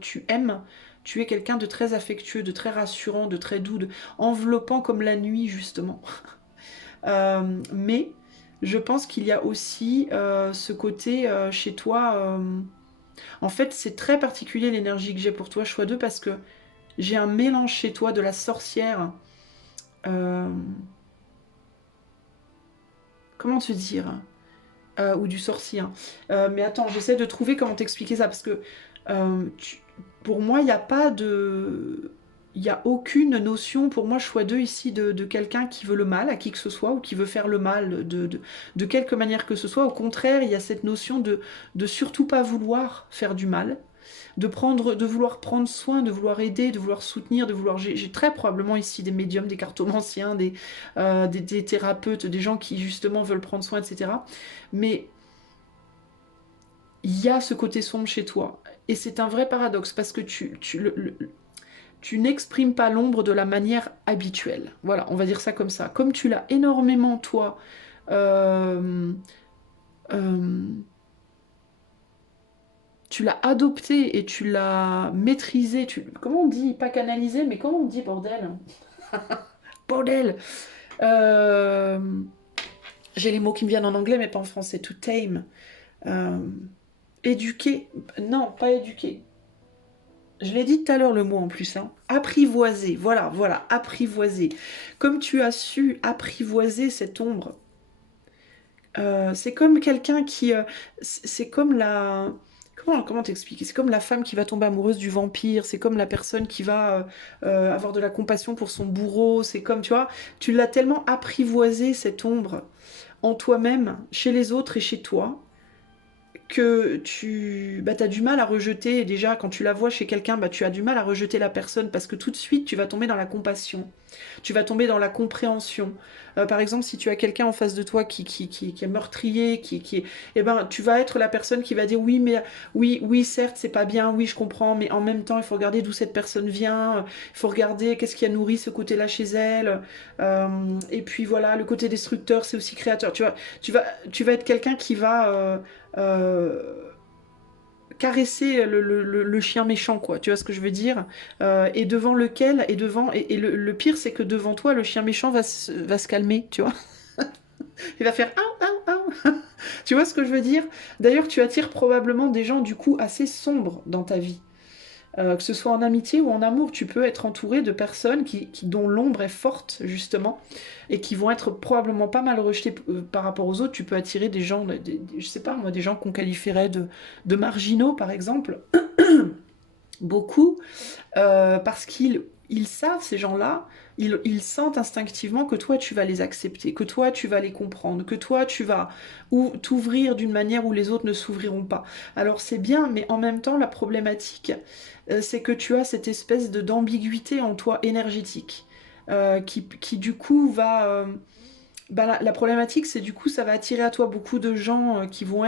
tu aimes, tu es quelqu'un de très affectueux, de très rassurant, de très doux, enveloppant comme la nuit justement. Mais je pense qu'il y a aussi ce côté chez toi. En fait, c'est très particulier l'énergie que j'ai pour toi, choix 2, parce que j'ai un mélange chez toi de la sorcière. euh, Comment te dire, ou du sorcier, hein. Mais attends, j'essaie de trouver comment t'expliquer ça, parce que euh, tu- pour moi, il n'y a pas de... il n'y a aucune notion, pour moi, choix 2 ici, de quelqu'un qui veut le mal à qui que ce soit, ou qui veut faire le mal de quelque manière que ce soit. Au contraire, il y a cette notion de surtout pas vouloir faire du mal, de vouloir prendre soin, de vouloir aider, de vouloir soutenir, de vouloir... J'ai très probablement ici des médiums, des cartomanciens, des thérapeutes, des gens qui justement veulent prendre soin, etc. Mais il y a ce côté sombre chez toi. Et c'est un vrai paradoxe parce que tu n'exprimes pas l'ombre de la manière habituelle. Voilà, on va dire ça comme ça. Comme tu l'as énormément, toi, euh, euh, tu l'as adopté et tu l'as maîtrisé, comment on dit? Pas canalisé, mais comment on dit, bordel? Bordel! Euh, J'ai les mots qui me viennent en anglais, mais pas en français. To tame. Euh, Éduquer. Non, pas éduquer. Je l'ai dit tout à l'heure le mot en plus, hein. Apprivoiser, voilà, voilà, apprivoiser. Comme tu as su apprivoiser cette ombre, c'est comme quelqu'un qui... c'est comme la... Comment t'expliquer? C'est comme la femme qui va tomber amoureuse du vampire, c'est comme la personne qui va avoir de la compassion pour son bourreau, c'est comme, tu vois, tu l'as tellement apprivoisé cette ombre en toi-même, chez les autres et chez toi, que tu as du mal à rejeter, et déjà quand tu la vois chez quelqu'un, tu as du mal à rejeter la personne parce que tout de suite tu vas tomber dans la compassion, tu vas tomber dans la compréhension. Par exemple, si tu as quelqu'un en face de toi qui est meurtrier, eh ben, tu vas être la personne qui va dire oui, mais oui, oui, certes, c'est pas bien, oui, je comprends, mais en même temps, il faut regarder d'où cette personne vient, il faut regarder qu'est-ce qui a nourri ce côté-là chez elle, et puis voilà, le côté destructeur, c'est aussi créateur. Tu vas être quelqu'un qui va euh, caresser le chien méchant, quoi. Tu vois ce que je veux dire? Et devant lequel, et le pire, c'est que devant toi, le chien méchant va se calmer, tu vois? Il va faire ah, ah, ah. Tu vois ce que je veux dire? D'ailleurs, tu attires probablement des gens, du coup, assez sombres dans ta vie. Que ce soit en amitié ou en amour, tu peux être entouré de personnes dont l'ombre est forte, justement, et qui vont être probablement pas mal rejetées par rapport aux autres. Tu peux attirer des gens, je sais pas moi, des gens qu'on qualifierait de marginaux, par exemple, beaucoup, parce qu'ils savent, ces gens-là, ils sentent instinctivement que toi, tu vas les accepter, que toi, tu vas les comprendre, que toi, tu vas ou t'ouvrir d'une manière où les autres ne s'ouvriront pas. Alors c'est bien, mais en même temps, la problématique, c'est que tu as cette espèce d'ambiguïté en toi énergétique, qui du coup va... la problématique, c'est du coup, ça va attirer à toi beaucoup de gens qui vont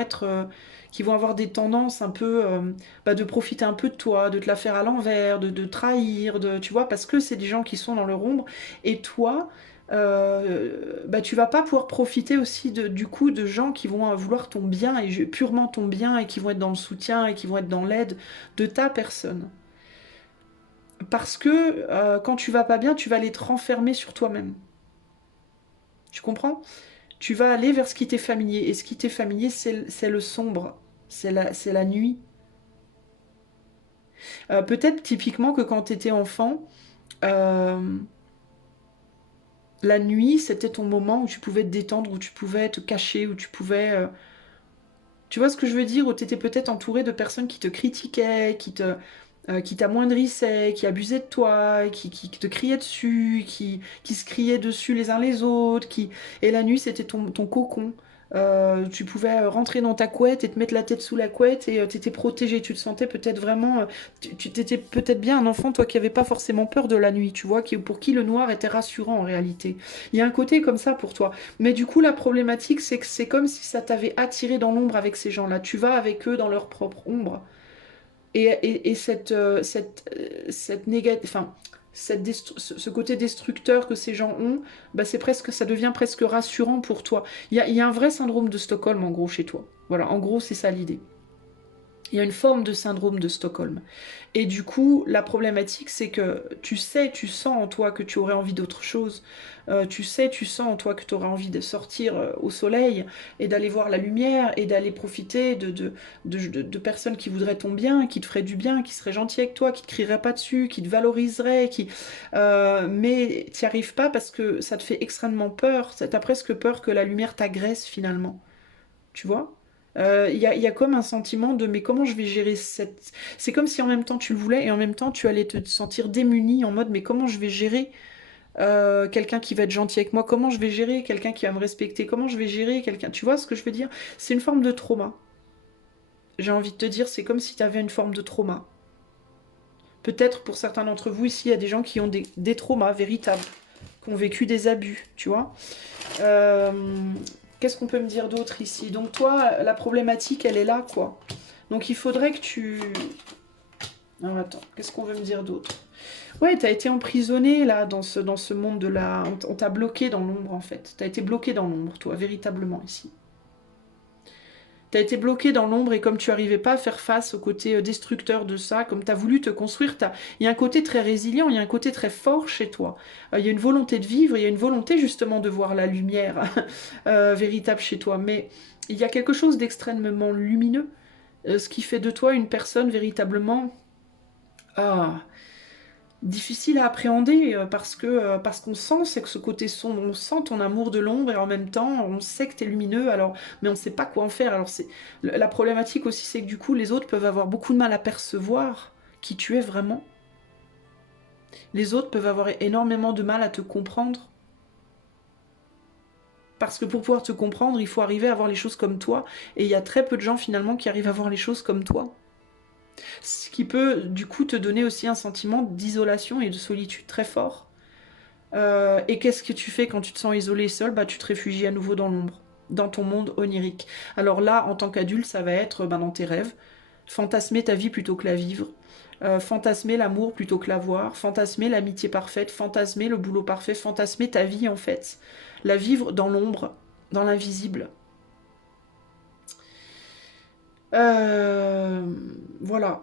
avoir des tendances un peu de profiter un peu de toi, de te la faire à l'envers, de trahir, tu vois, parce que c'est des gens qui sont dans leur ombre. Et toi, tu vas pas pouvoir profiter aussi du coup de gens qui vont vouloir ton bien et purement ton bien et qui vont être dans le soutien et qui vont être dans l'aide de ta personne. Parce que quand tu vas pas bien, tu vas aller te renfermer sur toi-même. Tu comprends? Tu vas aller vers ce qui t'est familier. Et ce qui t'est familier, c'est le sombre. C'est la nuit. Peut-être typiquement que quand tu étais enfant, euh, la nuit, c'était ton moment où tu pouvais te détendre, où tu pouvais te cacher, où tu pouvais... tu vois ce que je veux dire? Où tu étais peut-être entouré de personnes qui te critiquaient, qui t'amoindrissaient, qui abusaient de toi, qui te criaient dessus, qui se criaient dessus les uns les autres, et la nuit c'était ton cocon. Tu pouvais rentrer dans ta couette et te mettre la tête sous la couette et t'étais protégé. Tu te sentais peut-être vraiment, tu t'étais peut-être bien un enfant toi qui avait pas forcément peur de la nuit, tu vois, pour qui le noir était rassurant en réalité. Il y a un côté comme ça pour toi. Mais du coup la problématique c'est que c'est comme si ça t'avait attiré dans l'ombre avec ces gens-là. Tu vas avec eux dans leur propre ombre. Et enfin, ce côté destructeur que ces gens ont, ça devient presque rassurant pour toi. Il y a un vrai syndrome de Stockholm en gros chez toi. Voilà, en gros c'est ça l'idée. Il y a une forme de syndrome de Stockholm. Et du coup, la problématique, c'est que tu sens en toi que tu aurais envie d'autre chose. Tu sens en toi que tu aurais envie de sortir au soleil et d'aller voir la lumière et d'aller profiter de personnes qui voudraient ton bien, qui te feraient du bien, qui seraient gentilles avec toi, qui te crieraient pas dessus, qui te valoriseraient, mais tu n'y arrives pas parce que ça te fait extrêmement peur. T'as presque peur que la lumière t'agresse finalement. Tu vois? Il y a comme un sentiment de mais comment je vais gérer cette... C'est comme si en même temps tu le voulais et en même temps tu allais te sentir démuni en mode mais comment je vais gérer quelqu'un qui va être gentil avec moi, comment je vais gérer quelqu'un qui va me respecter, comment je vais gérer quelqu'un... Tu vois ce que je veux dire? C'est une forme de trauma. J'ai envie de te dire, c'est comme si tu avais une forme de trauma. Peut-être pour certains d'entre vous ici, il y a des gens qui ont des traumas véritables, qui ont vécu des abus, tu vois. Euh, Qu'est-ce qu'on peut me dire d'autre ici? Donc toi, la problématique, elle est là, quoi. Donc il faudrait que tu... Alors attends, qu'est-ce qu'on veut me dire d'autre? Ouais, t'as été emprisonné, là, dans ce monde de la... On t'a bloqué dans l'ombre, en fait. T'as été bloqué dans l'ombre, toi, véritablement, ici. T'as été bloqué dans l'ombre et comme tu arrivais pas à faire face au côté destructeur de ça, comme t'as voulu te construire, il y a un côté très résilient, il y a un côté très fort chez toi. Il y a une volonté de vivre, il y a une volonté justement de voir la lumière véritable chez toi. Mais il y a quelque chose d'extrêmement lumineux, ce qui fait de toi une personne véritablement ah, difficile à appréhender parce qu'on sent c'est que ce côté sombre, on sent ton amour de l'ombre et en même temps on sait que t'es lumineux alors mais on sait pas quoi en faire. Alors c'est la problématique aussi, c'est que du coup les autres peuvent avoir beaucoup de mal à percevoir qui tu es vraiment. Les autres peuvent avoir énormément de mal à te comprendre parce que pour pouvoir te comprendre il faut arriver à voir les choses comme toi et il y a très peu de gens finalement qui arrivent à voir les choses comme toi. Ce qui peut du coup te donner aussi un sentiment d'isolation et de solitude très fort. Et qu'est-ce que tu fais quand tu te sens isolé et seul? Bah, tu te réfugies à nouveau dans l'ombre, dans ton monde onirique. Alors là, en tant qu'adulte, ça va être dans tes rêves, fantasmer ta vie plutôt que la vivre, fantasmer l'amour plutôt que l'avoir, fantasmer l'amitié parfaite, fantasmer le boulot parfait, fantasmer ta vie en fait. La vivre dans l'ombre, dans l'invisible. Euh, voilà.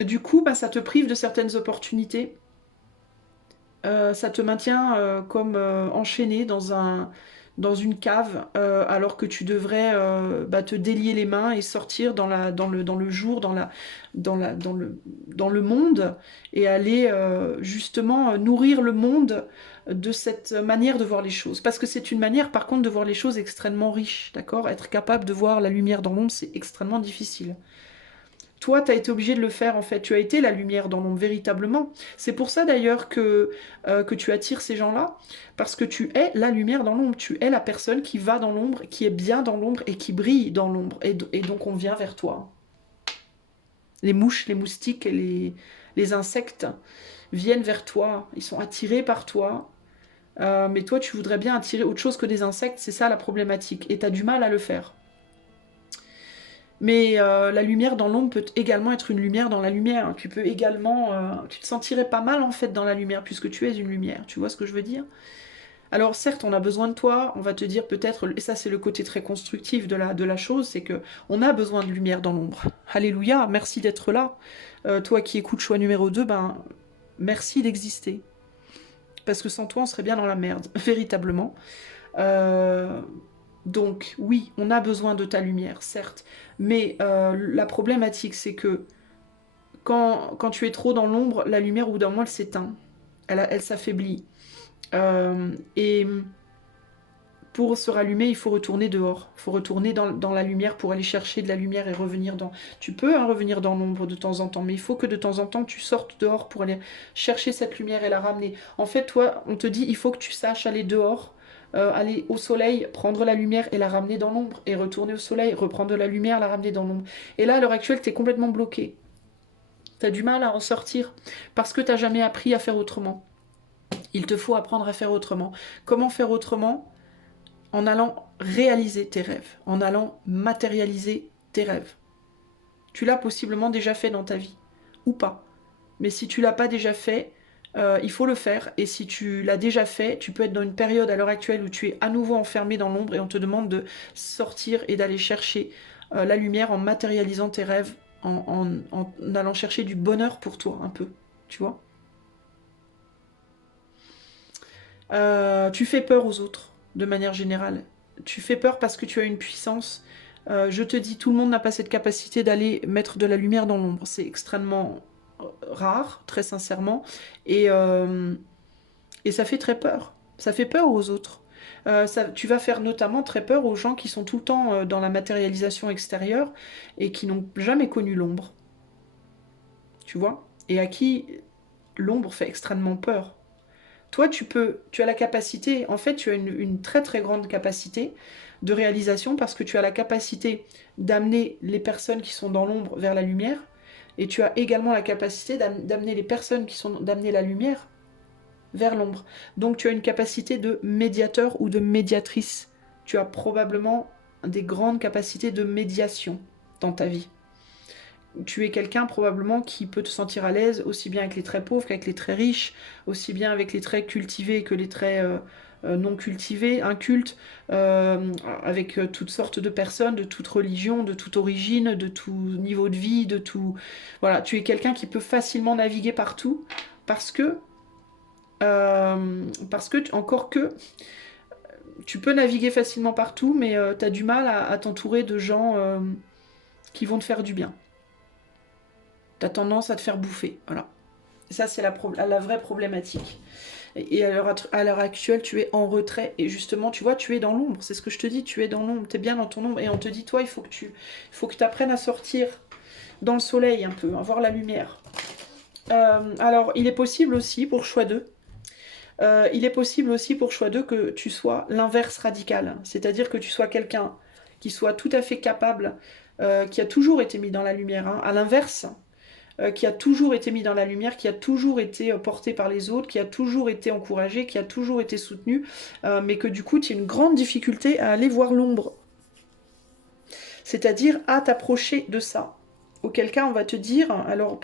Du coup, bah, ça te prive de certaines opportunités. Ça te maintient comme enchaîné dans une cave alors que tu devrais te délier les mains et sortir dans le jour, dans le monde et aller justement nourrir le monde de cette manière de voir les choses. Parce que c'est une manière par contre de voir les choses extrêmement riche, d'accord? Être capable de voir la lumière dans l'ombre, c'est extrêmement difficile. Toi, tu as été obligé de le faire en fait. Tu as été la lumière dans l'ombre véritablement. C'est pour ça d'ailleurs que tu attires ces gens-là, parce que tu es la lumière dans l'ombre. Tu es la personne qui va dans l'ombre, qui est bien dans l'ombre et qui brille dans l'ombre. Et donc on vient vers toi. Les mouches, les moustiques et les insectes viennent vers toi. Ils sont attirés par toi. Mais toi, tu voudrais bien attirer autre chose que des insectes. C'est ça la problématique. Et tu as du mal à le faire. Mais la lumière dans l'ombre peut également être une lumière dans la lumière. Tu peux également... tu te sentirais pas mal en fait dans la lumière puisque tu es une lumière. Tu vois ce que je veux dire? Alors certes, on a besoin de toi. On va te dire peut-être... Et ça c'est le côté très constructif de la chose. C'est que on a besoin de lumière dans l'ombre. Alléluia, merci d'être là. Toi qui écoutes choix numéro 2, ben merci d'exister. Parce que sans toi, on serait bien dans la merde. Véritablement. Euh, Donc oui, on a besoin de ta lumière, certes, mais la problématique c'est que quand tu es trop dans l'ombre, la lumière au bout d'un moment elle s'éteint, elle s'affaiblit. Et pour se rallumer, il faut retourner dehors, il faut retourner dans la lumière pour aller chercher de la lumière et revenir dans... Tu peux revenir dans l'ombre de temps en temps, mais il faut que de temps en temps tu sortes dehors pour aller chercher cette lumière et la ramener. En fait, toi, on te dit, il faut que tu saches aller dehors, aller au soleil, prendre la lumière et la ramener dans l'ombre, et retourner au soleil, reprendre de la lumière, la ramener dans l'ombre. Et là, à l'heure actuelle, tu es complètement bloqué. Tu as du mal à en sortir parce que tu n'as jamais appris à faire autrement. Il te faut apprendre à faire autrement. Comment faire autrement? En allant réaliser tes rêves, en allant matérialiser tes rêves. Tu l'as possiblement déjà fait dans ta vie, ou pas. Mais si tu l'as pas déjà fait, il faut le faire. Et si tu l'as déjà fait, tu peux être dans une période à l'heure actuelle où tu es à nouveau enfermé dans l'ombre et on te demande de sortir et d'aller chercher la lumière en matérialisant tes rêves, en allant chercher du bonheur pour toi, un peu. Tu vois? Tu fais peur aux autres, de manière générale. Tu fais peur parce que tu as une puissance. Je te dis, tout le monde n'a pas cette capacité d'aller mettre de la lumière dans l'ombre. C'est extrêmement rare, très sincèrement. Et, euh, et ça fait très peur. Ça fait peur aux autres. Tu vas faire notamment très peur aux gens qui sont tout le temps dans la matérialisation extérieure et qui n'ont jamais connu l'ombre. Tu vois? Et à qui l'ombre fait extrêmement peur. Toi, tu as la capacité, en fait, tu as une très très grande capacité de réalisation parce que tu as la capacité d'amener les personnes qui sont dans l'ombre vers la lumière et tu as également la capacité d'amener les personnes qui sont d'amener la lumière vers l'ombre. Donc tu as une capacité de médiateur ou de médiatrice. Tu as probablement des grandes capacités de médiation dans ta vie. Tu es quelqu'un probablement qui peut te sentir à l'aise aussi bien avec les traits pauvres qu'avec les traits riches, aussi bien avec les traits cultivés que les traits non cultivés, incultes, avec toutes sortes de personnes, de toute religion, de toute origine, de tout niveau de vie, de tout... Voilà, tu es quelqu'un qui peut facilement naviguer partout parce que encore que tu peux naviguer facilement partout, mais tu as du mal à t'entourer de gens qui vont te faire du bien. Tu as tendance à te faire bouffer, voilà. Ça, c'est la vraie problématique. Et à l'heure actuelle, tu es en retrait. Et justement, tu vois, tu es dans l'ombre. C'est ce que je te dis, tu es dans l'ombre. Tu es bien dans ton ombre. Et on te dit, toi, il faut que tu apprennes à sortir dans le soleil un peu, à voir la lumière. Alors, il est possible aussi, pour choix 2, que tu sois l'inverse radical. C'est-à-dire que tu sois quelqu'un qui soit tout à fait capable, qui a toujours été mis dans la lumière. Hein. À l'inverse, qui a toujours été mis dans la lumière, qui a toujours été porté par les autres, qui a toujours été encouragé, qui a toujours été soutenu, mais que du coup, tu as une grande difficulté à aller voir l'ombre. C'est-à-dire à t'approcher de ça. Auquel cas, on va te dire, alors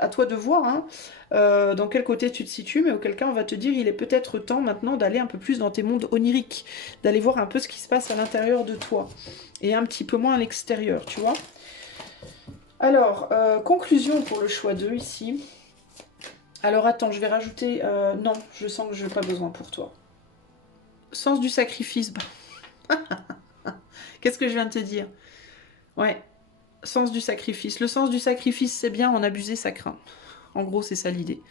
à toi de voir dans quel côté tu te situes, mais auquel cas, on va te dire, il est peut-être temps maintenant d'aller un peu plus dans tes mondes oniriques, d'aller voir un peu ce qui se passe à l'intérieur de toi, et un petit peu moins à l'extérieur, tu vois. Alors, conclusion pour le choix 2 ici. Alors attends, je vais rajouter... non, je sens que je n'ai pas besoin pour toi. Sens du sacrifice. Qu'est-ce que je viens de te dire? Ouais, sens du sacrifice. Le sens du sacrifice, c'est bien, en abuser, ça craint. En gros, c'est ça l'idée.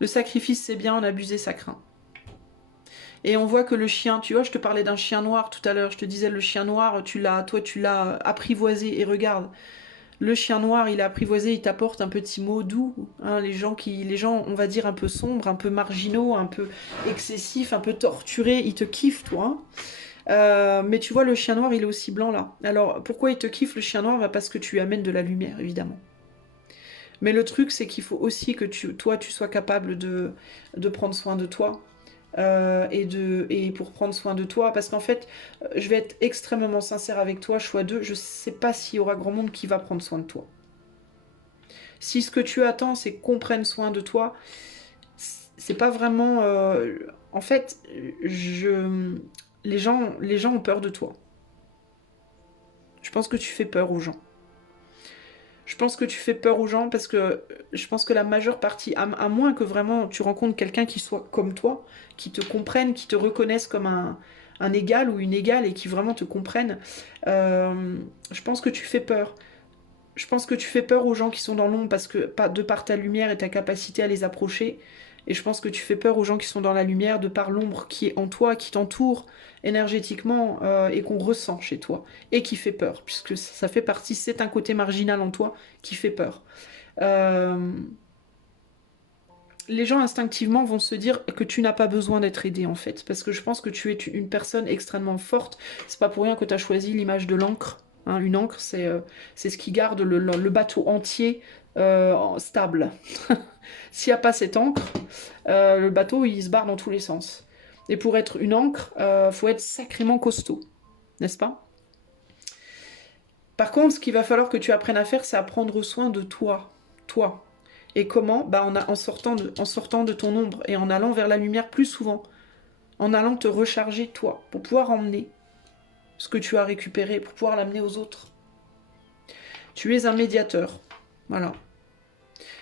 Le sacrifice, c'est bien, en abuser, ça craint. Et on voit que le chien, tu vois, je te parlais d'un chien noir tout à l'heure. Je te disais, le chien noir, tu l'as apprivoisé. Et regarde, le chien noir, il est apprivoisé, il t'apporte un petit mot doux. Hein, les gens, on va dire, un peu sombres, un peu marginaux, un peu excessifs, un peu torturés, ils te kiffent, toi. Hein. Mais tu vois, le chien noir, il est aussi blanc là. Alors, pourquoi il te kiffe, le chien noir? Parce que tu lui amènes de la lumière, évidemment. Mais le truc, c'est qu'il faut aussi que toi, tu sois capable de prendre soin de toi. Et pour prendre soin de toi, parce qu'en fait, je vais être extrêmement sincère avec toi, choix 2, je sais pas s'il y aura grand monde qui va prendre soin de toi. Si ce que tu attends, c'est qu'on prenne soin de toi, c'est pas vraiment... en fait, les gens ont peur de toi. Je pense que tu fais peur aux gens. Je pense que tu fais peur aux gens parce que je pense que la majeure partie, à moins que vraiment tu rencontres quelqu'un qui soit comme toi, qui te comprenne, qui te reconnaisse comme un égal ou une égale et qui vraiment te comprenne, je pense que tu fais peur. Je pense que tu fais peur aux gens qui sont dans l'ombre parce que de par ta lumière et ta capacité à les approcher. Et je pense que tu fais peur aux gens qui sont dans la lumière de par l'ombre qui est en toi, qui t'entoure énergétiquement et qu'on ressent chez toi. Et qui fait peur, puisque ça fait partie, c'est un côté marginal en toi qui fait peur. Les gens instinctivement vont se dire que tu n'as pas besoin d'être aidé en fait. Parce que je pense que tu es une personne extrêmement forte. C'est pas pour rien que tu as choisi l'image de l'encre. Hein, une encre, c'est ce qui garde le bateau entier stable. S'il n'y a pas cette encre, le bateau il se barre dans tous les sens. Et pour être une encre, faut être sacrément costaud, n'est-ce pas? Par contre, ce qu'il va falloir que tu apprennes à faire, c'est à prendre soin de toi. Toi. Et comment? En sortant de ton ombre et en allant vers la lumière plus souvent. En allant te recharger toi, pour pouvoir emmener ce que tu as récupéré, pour pouvoir l'amener aux autres. Tu es un médiateur. Voilà.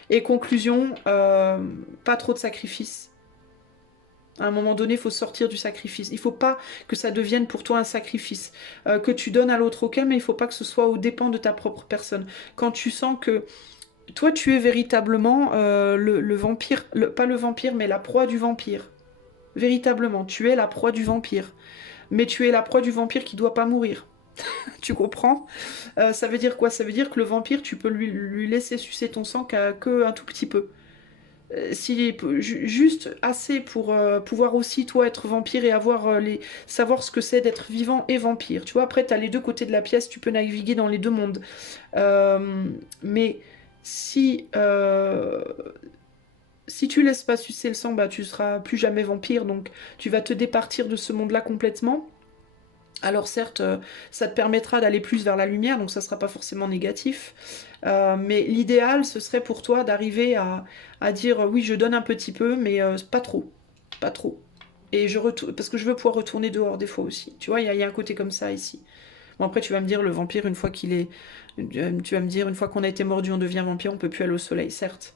Et conclusion, pas trop de sacrifices. À un moment donné, il faut sortir du sacrifice. Il ne faut pas que ça devienne pour toi un sacrifice. Que tu donnes à l'autre, ok, mais il ne faut pas que ce soit aux dépens de ta propre personne. Quand tu sens que toi, tu es véritablement le vampire, pas le vampire, mais la proie du vampire. Véritablement, tu es la proie du vampire. Mais tu es la proie du vampire qui doit pas mourir. Tu comprends? Ça veut dire quoi? Ça veut dire que le vampire, tu peux lui laisser sucer ton sang que un tout petit peu. S'il est juste assez pour pouvoir aussi toi être vampire et avoir savoir ce que c'est d'être vivant et vampire. Tu vois, après tu as les deux côtés de la pièce, tu peux naviguer dans les deux mondes. Mais si si tu laisses pas sucer le sang, bah tu seras plus jamais vampire, donc tu vas te départir de ce monde-là complètement. Alors certes, ça te permettra d'aller plus vers la lumière, donc ça sera pas forcément négatif. Mais l'idéal, ce serait pour toi d'arriver à dire oui, je donne un petit peu, mais pas trop. Pas trop. Et je retourne, parce que je veux pouvoir retourner dehors des fois aussi. Tu vois, il y a un côté comme ça ici. Bon, après, tu vas me dire, le vampire, une fois qu'il est. Tu vas me dire, une fois qu'on a été mordu, on devient vampire, on peut plus aller au soleil, certes.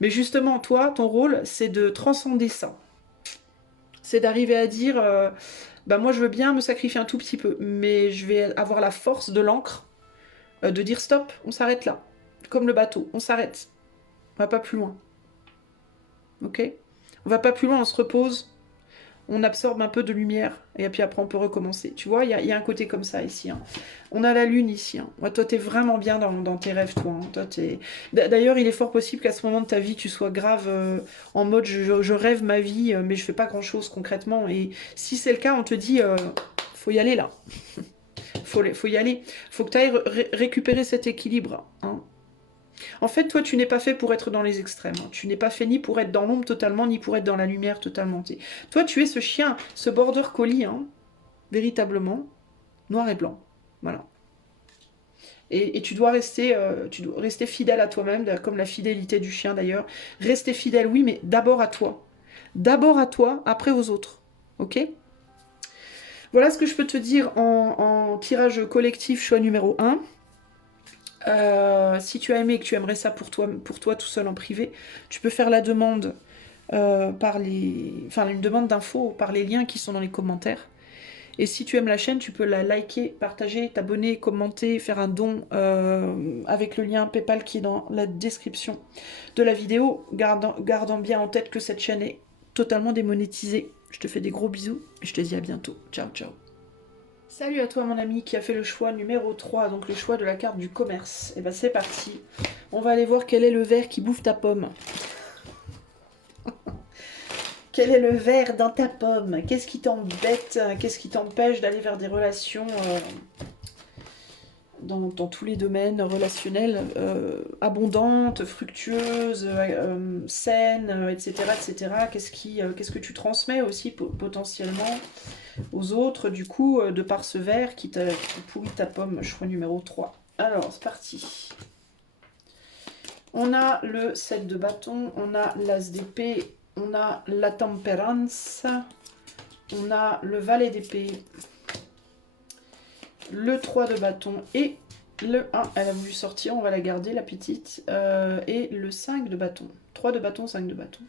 Mais justement, toi, ton rôle, c'est de transcender ça. C'est d'arriver à dire, bah moi je veux bien me sacrifier un tout petit peu, mais je vais avoir la force de l'encre, de dire stop, on s'arrête là. Comme le bateau, on s'arrête. On va pas plus loin. Ok? On va pas plus loin, on se repose, on absorbe un peu de lumière, et puis après on peut recommencer. Tu vois, il y a un côté comme ça ici. Hein. On a la lune ici. Hein. Ouais, toi, t'es vraiment bien dans tes rêves, toi. Hein. Toi, D'ailleurs, il est fort possible qu'à ce moment de ta vie, tu sois grave en mode je rêve ma vie, mais je fais pas grand-chose concrètement. Et si c'est le cas, on te dit, faut y aller là. Faut y aller. Faut que tu ailles récupérer cet équilibre. Hein. En fait, toi, tu n'es pas fait pour être dans les extrêmes. Hein. Tu n'es pas fait ni pour être dans l'ombre totalement, ni pour être dans la lumière totalement. Toi, tu es ce chien, ce border collie, hein, véritablement, noir et blanc. Voilà. Et tu dois rester fidèle à toi-même, comme la fidélité du chien d'ailleurs. Rester fidèle, oui, mais d'abord à toi. D'abord à toi, après aux autres. Ok? Voilà ce que je peux te dire en tirage collectif choix numéro 1. Si tu as aimé et que tu aimerais ça pour toi tout seul en privé, tu peux faire la demande enfin une demande d'infos par les liens qui sont dans les commentaires. Et si tu aimes la chaîne, tu peux la liker, partager, t'abonner, commenter, faire un don avec le lien PayPal qui est dans la description de la vidéo, gardant bien en tête que cette chaîne est totalement démonétisée. Je te fais des gros bisous et je te dis à bientôt. Ciao, ciao. Salut à toi mon ami qui a fait le choix numéro 3, donc le choix de la carte du commerce. Et ben c'est parti. On va aller voir quel est le ver qui bouffe ta pomme. Quel est le ver dans ta pomme? Qu'est-ce qui t'embête? Qu'est-ce qui t'empêche d'aller vers des relations dans tous les domaines relationnels abondantes, fructueuses, saines, etc. etc. Qu'est-ce que tu transmets aussi potentiellement aux autres, du coup, de par ce verre qui pourrit ta pomme, choix numéro 3. Alors, c'est parti. On a le 7 de bâton, on a l'as d'épée, on a la tempérance, on a le valet d'épée, le 3 de bâton et le 1. Elle a voulu sortir, on va la garder, la petite. Et le 5 de bâton. 3 de bâton, 5 de bâton.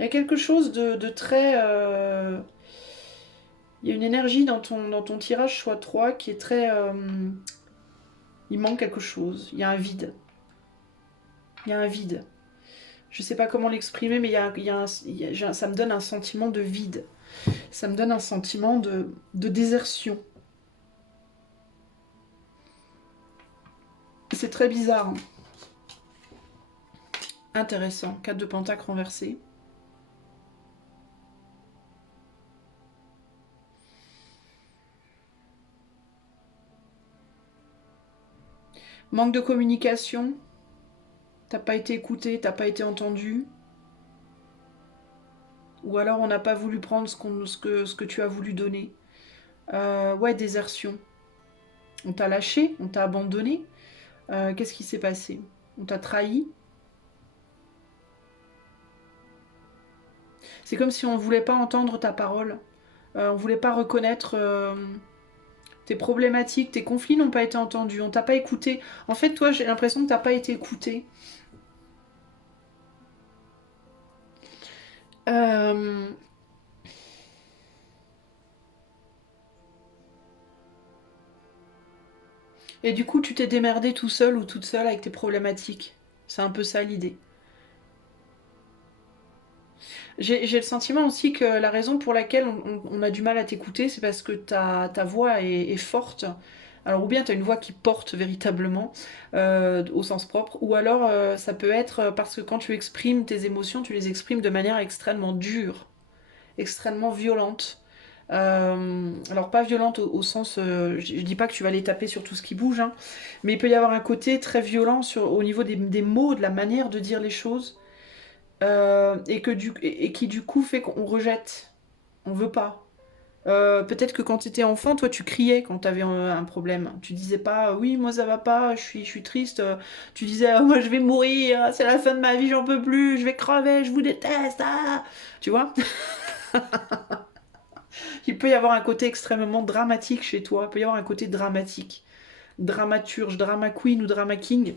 Il y a quelque chose de très... Il y a une énergie dans ton tirage choix 3 qui est très... Il manque quelque chose. Il y a un vide. Il y a un vide. Je sais pas comment l'exprimer, mais ça me donne un sentiment de vide. Ça me donne un sentiment de désertion. C'est très bizarre. Hein. Intéressant. 4 de pentacle renversé. Manque de communication. T'as pas été écouté, t'as pas été entendu. Ou alors on n'a pas voulu prendre ce que tu as voulu donner. Ouais, désertion. On t'a lâché, on t'a abandonné. Qu'est-ce qui s'est passé? On t'a trahi. C'est comme si on voulait pas entendre ta parole. On voulait pas reconnaître tes problématiques, tes conflits n'ont pas été entendus. On t'a pas écouté. En fait, toi, j'ai l'impression que t'as pas été écouté. Euh, Et du coup, tu t'es démerdé tout seul ou toute seule avec tes problématiques. C'est un peu ça l'idée. J'ai le sentiment aussi que la raison pour laquelle on a du mal à t'écouter, c'est parce que ta voix est forte. Alors, ou bien tu as une voix qui porte véritablement, au sens propre, ou alors ça peut être parce que quand tu exprimes tes émotions, tu les exprimes de manière extrêmement dure, extrêmement violente. Alors pas violente au sens, je dis pas que tu vas les taper sur tout ce qui bouge, hein, mais il peut y avoir un côté très violent au niveau des mots, de la manière de dire les choses, et qui du coup fait qu'on rejette, on veut pas. Peut-être que quand tu étais enfant, toi tu criais quand tu avais un problème. Tu disais pas oui, moi ça va pas, je suis triste. Tu disais moi je vais mourir, c'est la fin de ma vie, j'en peux plus, je vais crever, je vous déteste. Ah tu vois. Il peut y avoir un côté extrêmement dramatique chez toi, il peut y avoir un côté dramatique. Dramaturge, drama queen ou drama king.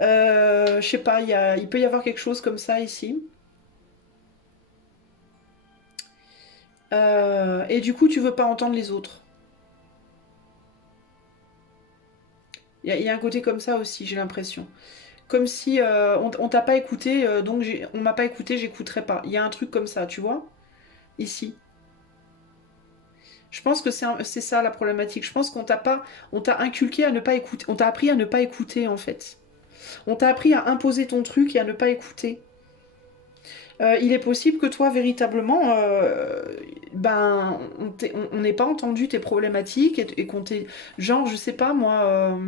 Je sais pas, il peut y avoir quelque chose comme ça ici. Et du coup, tu veux pas entendre les autres. Il y a un côté comme ça aussi, j'ai l'impression. Comme si on t'a pas écouté, donc on m'a pas écouté, j'écouterai pas. Il y a un truc comme ça, tu vois, ici. Je pense que c'est ça la problématique. Je pense on t'a inculqué à ne pas écouter, on t'a appris à ne pas écouter en fait. On t'a appris à imposer ton truc et à ne pas écouter. Il est possible que toi, véritablement, on n'ait pas entendu tes problématiques et qu'on t'ait. Genre, je sais pas, moi,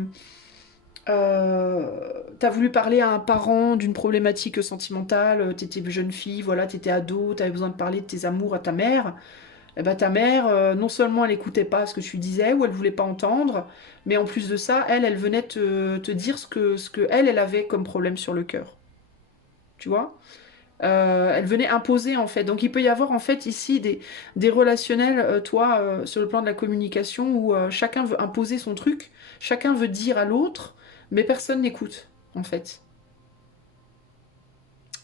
t'as voulu parler à un parent d'une problématique sentimentale, t'étais jeune fille, voilà, t'étais ado, t'avais besoin de parler de tes amours à ta mère. Et ben, ta mère, non seulement elle écoutait pas ce que tu disais ou elle voulait pas entendre, mais en plus de ça, elle venait te dire ce que elle avait comme problème sur le cœur. Tu vois? Elle venait imposer en fait. Donc il peut y avoir en fait ici des relationnels, toi, sur le plan de la communication, où chacun veut imposer son truc, chacun veut dire à l'autre, mais personne n'écoute en fait.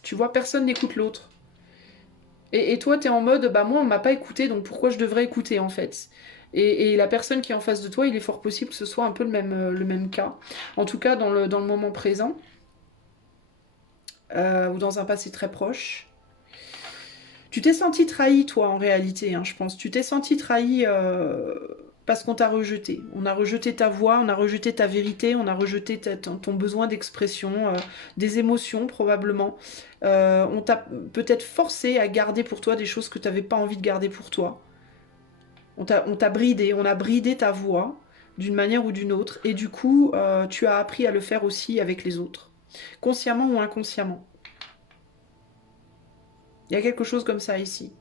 Tu vois, personne n'écoute l'autre. Et toi, t'es en mode, bah moi, on m'a pas écouté, donc pourquoi je devrais écouter en fait. Et la personne qui est en face de toi, il est fort possible que ce soit un peu le même cas. En tout cas, dans le moment présent, ou dans un passé très proche. Tu t'es senti trahi, toi, en réalité, hein, je pense. Tu t'es senti trahi parce qu'on t'a rejeté. On a rejeté ta voix, on a rejeté ta vérité, on a rejeté ton besoin d'expression, des émotions, probablement. On t'a peut-être forcé à garder pour toi des choses que tu n'avais pas envie de garder pour toi. On t'a bridé, on a bridé ta voix d'une manière ou d'une autre. Et du coup, tu as appris à le faire aussi avec les autres, consciemment ou inconsciemment. Il y a quelque chose comme ça ici.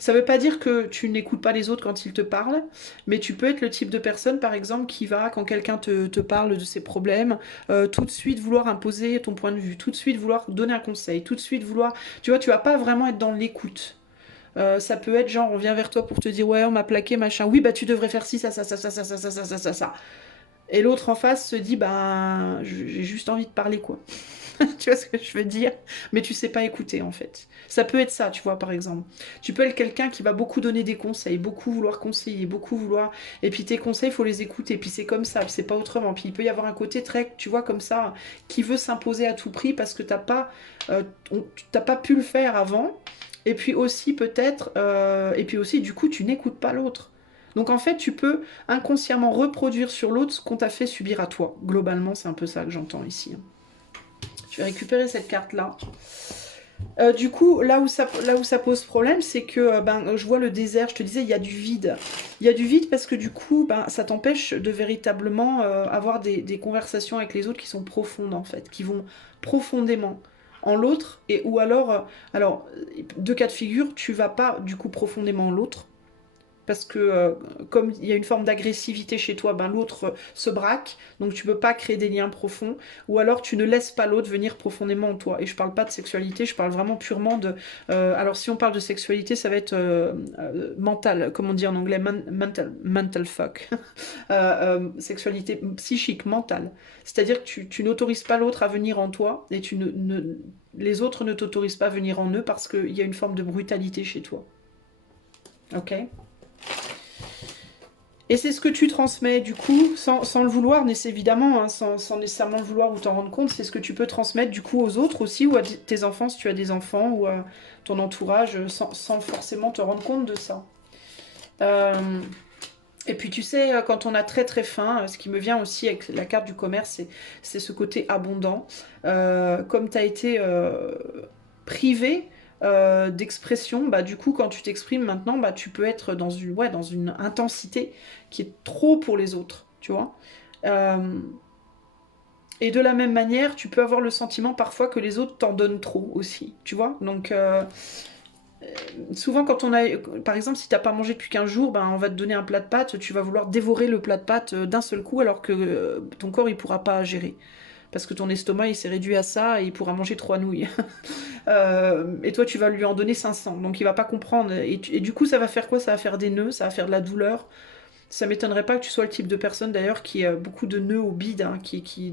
Ça ne veut pas dire que tu n'écoutes pas les autres quand ils te parlent, mais tu peux être le type de personne, par exemple, qui va, quand quelqu'un te parle de ses problèmes, tout de suite vouloir imposer ton point de vue, tout de suite vouloir donner un conseil, tout de suite vouloir... Tu vois, tu vas pas vraiment être dans l'écoute. Ça peut être genre, on vient vers toi pour te dire, ouais, on m'a plaqué, machin. Oui, bah tu devrais faire ci, ça. Et l'autre en face se dit, ben, j'ai juste envie de parler, quoi. Tu vois ce que je veux dire? Mais tu sais pas écouter en fait. Ça peut être ça, tu vois, par exemple. Tu peux être quelqu'un qui va beaucoup donner des conseils, beaucoup vouloir conseiller, beaucoup vouloir. Et puis tes conseils, il faut les écouter. Puis c'est comme ça, puis c'est pas autrement. Puis il peut y avoir un côté très, tu vois, comme ça, qui veut s'imposer à tout prix parce que t'as pas pu le faire avant. Et puis aussi peut-être, et puis aussi du coup, tu n'écoutes pas l'autre. Donc en fait, tu peux inconsciemment reproduire sur l'autre ce qu'on t'a fait subir à toi. Globalement, c'est un peu ça que j'entends ici, hein. Je vais récupérer cette carte-là. Du coup, là où ça pose problème, c'est que je vois le désert, je te disais, il y a du vide. Il y a du vide parce que du coup, ça t'empêche de véritablement avoir des conversations avec les autres qui sont profondes, en fait, qui vont profondément en l'autre, ou alors, deux cas de figure, tu vas pas du coup profondément en l'autre, parce que comme il y a une forme d'agressivité chez toi, l'autre se braque, donc tu peux pas créer des liens profonds, ou alors tu ne laisses pas l'autre venir profondément en toi. Et je parle pas de sexualité, je parle vraiment purement de... alors si on parle de sexualité, ça va être mental, comme on dit en anglais, mental fuck. Sexualité psychique, mentale. C'est-à-dire que tu n'autorises pas l'autre à venir en toi, et les autres ne t'autorisent pas à venir en eux parce qu'il y a une forme de brutalité chez toi. Ok ? Et c'est ce que tu transmets, du coup, sans le vouloir, évidemment, hein, sans nécessairement le vouloir ou t'en rendre compte, c'est ce que tu peux transmettre, du coup, aux autres aussi, ou à tes enfants, si tu as des enfants, ou à ton entourage, sans forcément te rendre compte de ça. Euh, et puis, tu sais, quand on a très très faim, ce qui me vient aussi avec la carte du commerce, c'est ce côté abondant. Comme tu as été privé d'expression, bah, du coup, quand tu t'exprimes maintenant, bah, tu peux être dans une intensité qui est trop pour les autres, tu vois. Euh, et de la même manière, tu peux avoir le sentiment parfois que les autres t'en donnent trop aussi, tu vois. Donc, souvent quand on a, par exemple, si t'as pas mangé depuis 15 jours, ben, on va te donner un plat de pâtes, tu vas vouloir dévorer le plat de pâtes d'un seul coup, alors que ton corps, il pourra pas gérer. Parce que ton estomac, il s'est réduit à ça et il pourra manger 3 nouilles. Et toi, tu vas lui en donner 500. Donc, il va pas comprendre. Et du coup, ça va faire quoi? Ça va faire des nœuds, ça va faire de la douleur. Ça m'étonnerait pas que tu sois le type de personne, d'ailleurs, qui a beaucoup de nœuds au bide, hein,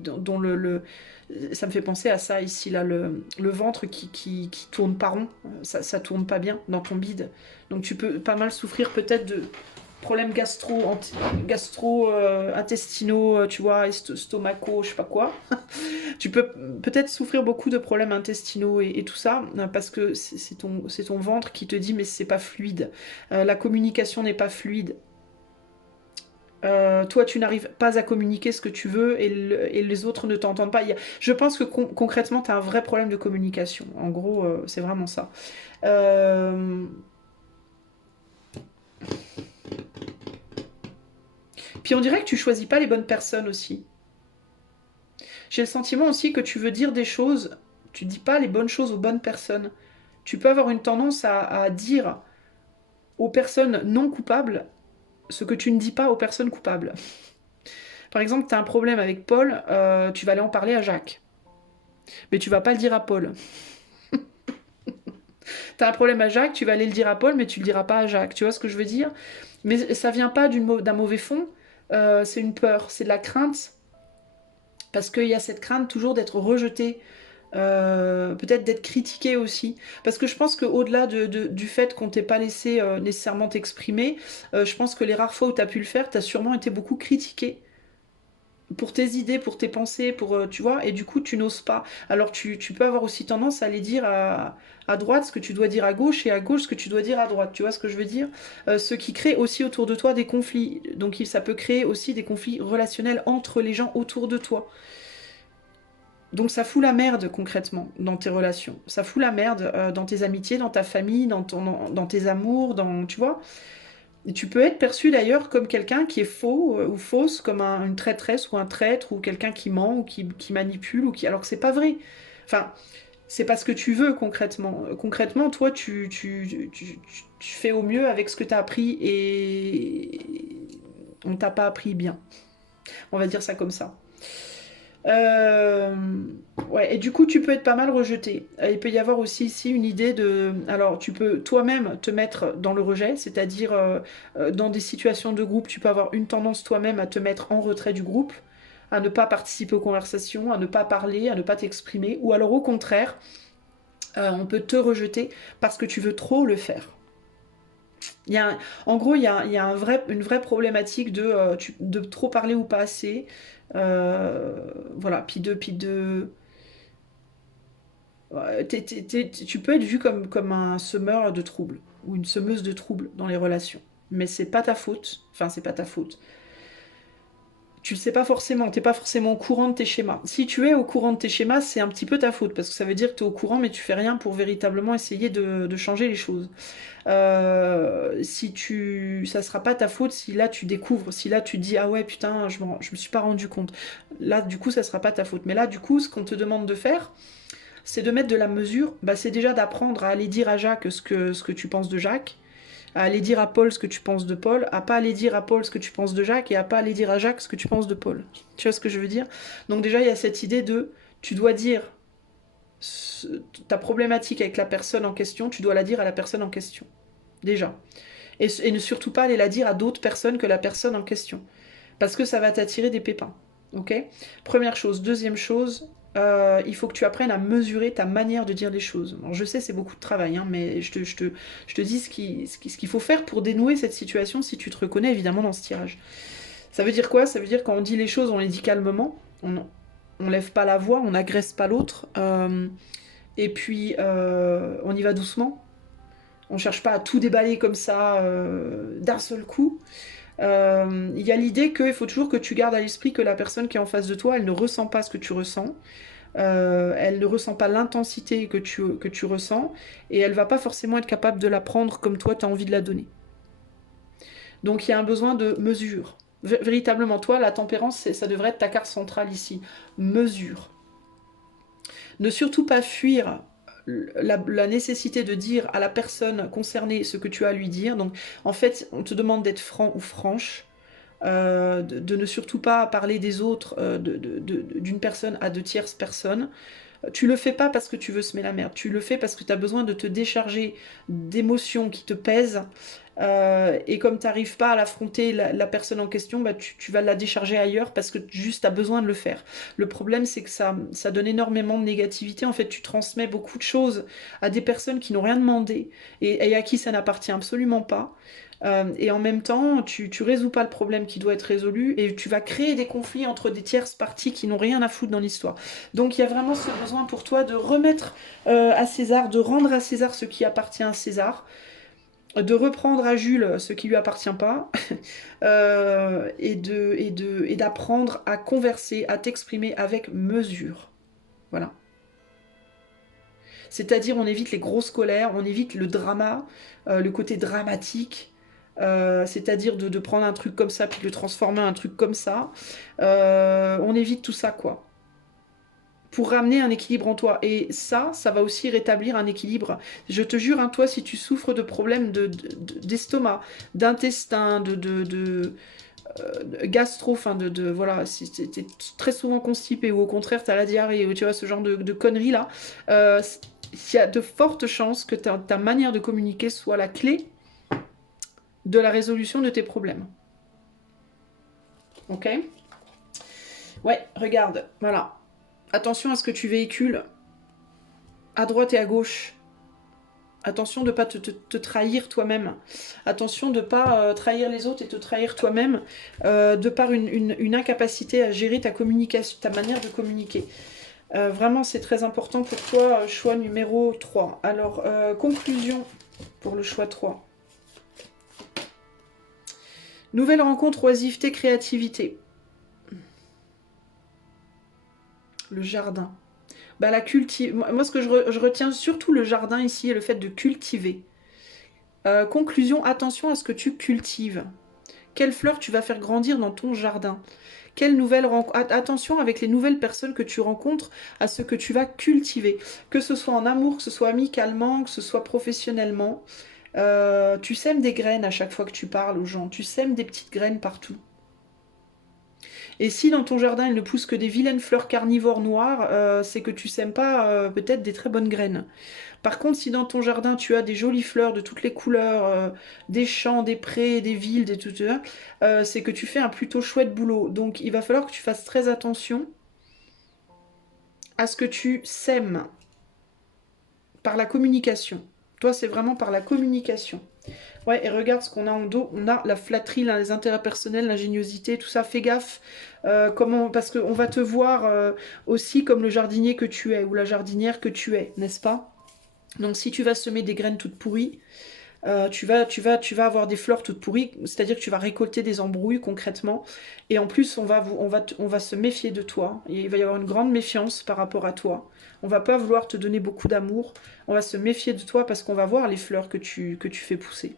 dont ça me fait penser à ça ici, là, le ventre qui tourne pas rond. Ça tourne pas bien dans ton bide. Donc, tu peux pas mal souffrir peut-être de problèmes intestinaux, tu vois, stomacaux, je sais pas quoi. Tu peux peut-être souffrir beaucoup de problèmes intestinaux et tout ça, parce que c'est ton ventre qui te dit mais c'est pas fluide. La communication n'est pas fluide. Toi, tu n'arrives pas à communiquer ce que tu veux et les autres ne t'entendent pas. Je pense que concrètement, tu as un vrai problème de communication. En gros, c'est vraiment ça. Euh, Puis on dirait que tu choisis pas les bonnes personnes aussi. J'ai le sentiment aussi que tu veux dire des choses, tu dis pas les bonnes choses aux bonnes personnes. Tu peux avoir une tendance à dire aux personnes non coupables ce que tu ne dis pas aux personnes coupables. Par exemple, tu as un problème avec Paul, tu vas aller en parler à Jacques. Mais tu vas pas le dire à Paul. Tu as un problème à Jacques, tu vas aller le dire à Paul, mais tu le diras pas à Jacques. Tu vois ce que je veux dire? Mais ça vient pas d'un mauvais fond, c'est une peur, c'est de la crainte. Parce qu'il y a cette crainte toujours d'être rejeté, peut-être d'être critiqué aussi. Parce que je pense qu'au-delà du fait qu'on t'ait pas laissé nécessairement t'exprimer, je pense que les rares fois où tu as pu le faire, tu as sûrement été beaucoup critiqué pour tes idées, pour tes pensées, tu vois, et du coup tu n'oses pas. Alors tu peux avoir aussi tendance à aller dire à droite ce que tu dois dire à gauche et à gauche ce que tu dois dire à droite, tu vois ce que je veux dire. Ce qui crée aussi autour de toi des conflits. Donc ça peut créer aussi des conflits relationnels entre les gens autour de toi. Donc ça fout la merde concrètement dans tes relations. Ça fout la merde dans tes amitiés, dans ta famille, dans tes amours, tu vois. Et tu peux être perçu d'ailleurs comme quelqu'un qui est faux ou fausse, comme une traîtresse ou un traître ou quelqu'un qui ment ou qui manipule alors que c'est pas vrai. Enfin, c'est pas ce que tu veux concrètement. Concrètement, toi, tu fais au mieux avec ce que tu as appris et on t'a pas appris bien. On va dire ça comme ça. Euh, Ouais, et du coup, tu peux être pas mal rejeté. Il peut y avoir aussi ici une idée de... Alors, tu peux toi-même te mettre dans le rejet, c'est-à-dire dans des situations de groupe, tu peux avoir une tendance toi-même à te mettre en retrait du groupe, à ne pas participer aux conversations, à ne pas parler, à ne pas t'exprimer, ou alors au contraire, on peut te rejeter parce que tu veux trop le faire. En gros, il y a une vraie problématique de trop parler ou pas assez. Voilà, ouais, tu peux être vu comme un semeur de troubles ou une semeuse de troubles dans les relations. Mais c'est pas ta faute. Enfin, c'est pas ta faute. Tu le sais pas forcément, t'es pas forcément au courant de tes schémas. Si tu es au courant de tes schémas, c'est un petit peu ta faute, parce que ça veut dire que tu es au courant, mais tu fais rien pour véritablement essayer de changer les choses. Ça sera pas ta faute si là tu découvres, si là tu dis ah ouais putain, je me suis pas rendu compte. Là du coup ça sera pas ta faute. Mais là du coup ce qu'on te demande de faire, c'est de mettre de la mesure. Bah, c'est déjà d'apprendre à aller dire à Jacques ce que tu penses de Jacques, à aller dire à Paul ce que tu penses de Paul, à pas aller dire à Paul ce que tu penses de Jacques et à pas aller dire à Jacques ce que tu penses de Paul. Tu vois ce que je veux dire? Donc déjà il y a cette idée de tu dois dire ta problématique avec la personne en question, tu dois la dire à la personne en question. Déjà. Et ne surtout pas aller la dire à d'autres personnes que la personne en question. Parce que ça va t'attirer des pépins. Ok? Première chose. Deuxième chose, il faut que tu apprennes à mesurer ta manière de dire les choses. Alors, je sais, c'est beaucoup de travail, hein, mais je te dis ce qu'il faut faire pour dénouer cette situation si tu te reconnais évidemment dans ce tirage. Ça veut dire quoi? Ça veut dire quand on dit les choses, on les dit calmement, on lève pas la voix, on n'agresse pas l'autre, et puis on y va doucement. On cherche pas à tout déballer comme ça d'un seul coup. Il y a l'idée qu'il faut toujours que tu gardes à l'esprit que la personne qui est en face de toi, elle ne ressent pas ce que tu ressens. Elle ne ressent pas l'intensité que tu ressens. Et elle va pas forcément être capable de la prendre comme toi, tu as envie de la donner. Donc il y a un besoin de mesure. Véritablement, toi, la tempérance, ça devrait être ta carte centrale ici. Mesure. Ne surtout pas fuir la nécessité de dire à la personne concernée ce que tu as à lui dire. Donc, en fait, on te demande d'être franc ou franche, de ne surtout pas parler des autres, d'une personne à de tierces personnes. Tu le fais pas parce que tu veux semer la merde, tu le fais parce que tu as besoin de te décharger d'émotions qui te pèsent. Et comme tu n'arrives pas à l'affronter, la personne en question, bah, tu vas la décharger ailleurs parce que juste tu as besoin de le faire. Le problème, c'est que ça donne énormément de négativité. En fait, tu transmets beaucoup de choses à des personnes qui n'ont rien demandé et à qui ça n'appartient absolument pas. Et en même temps, tu résous pas le problème qui doit être résolu et tu vas créer des conflits entre des tierces parties qui n'ont rien à foutre dans l'histoire. Donc il y a vraiment ce besoin pour toi de remettre à César, de rendre à César ce qui appartient à César, de reprendre à Jules ce qui lui appartient pas, et d'apprendre à converser, à t'exprimer avec mesure. Voilà. C'est-à-dire on évite les grosses colères, on évite le drama, le côté dramatique. C'est-à-dire de prendre un truc comme ça puis de le transformer en un truc comme ça. On évite tout ça, quoi. Pour ramener un équilibre en toi. Et ça va aussi rétablir un équilibre. Je te jure, hein, toi, si tu souffres de problèmes d'estomac, d'intestin, gastro, enfin voilà, si tu es très souvent constipé ou au contraire tu as la diarrhée ou tu vois ce genre de conneries là, il y a de fortes chances que ta manière de communiquer soit la clé de la résolution de tes problèmes. Ok? Ouais, regarde, voilà. Attention à ce que tu véhicules à droite et à gauche. Attention de ne pas te trahir toi-même. Attention de ne pas trahir les autres et te trahir toi-même de par une incapacité à gérer ta communication, ta manière de communiquer. Vraiment, c'est très important pour toi, choix numéro 3. Alors, conclusion pour le choix 3. Nouvelle rencontre, oisiveté, créativité. Le jardin. Bah, moi, ce que je retiens surtout le jardin ici et le fait de cultiver. Conclusion, attention à ce que tu cultives. Quelles fleurs tu vas faire grandir dans ton jardin? Attention avec les nouvelles personnes que tu rencontres à ce que tu vas cultiver. Que ce soit en amour, que ce soit amicalement, que ce soit professionnellement. Tu sèmes des graines à chaque fois que tu parles aux gens. Tu sèmes des petites graines partout. Et si dans ton jardin il ne pousse que des vilaines fleurs carnivores noires, c'est que tu sèmes pas peut-être des très bonnes graines. Par contre, si dans ton jardin tu as des jolies fleurs de toutes les couleurs, des champs, des prés, des villes, des tout ça, c'est que tu fais un plutôt chouette boulot. Donc il va falloir que tu fasses très attention à ce que tu sèmes par la communication. Toi, c'est vraiment par la communication. Ouais, et regarde ce qu'on a en dos. On a la flatterie, les intérêts personnels, l'ingéniosité, tout ça. Fais gaffe. Parce qu'on va te voir aussi comme le jardinier que tu es, ou la jardinière que tu es, n'est-ce pas? Donc si tu vas semer des graines toutes pourries, tu vas avoir des fleurs toutes pourries, c'est-à-dire que tu vas récolter des embrouilles concrètement. Et en plus, on va se méfier de toi. Et il va y avoir une grande méfiance par rapport à toi. On va pas vouloir te donner beaucoup d'amour. On va se méfier de toi parce qu'on va voir les fleurs que tu fais pousser.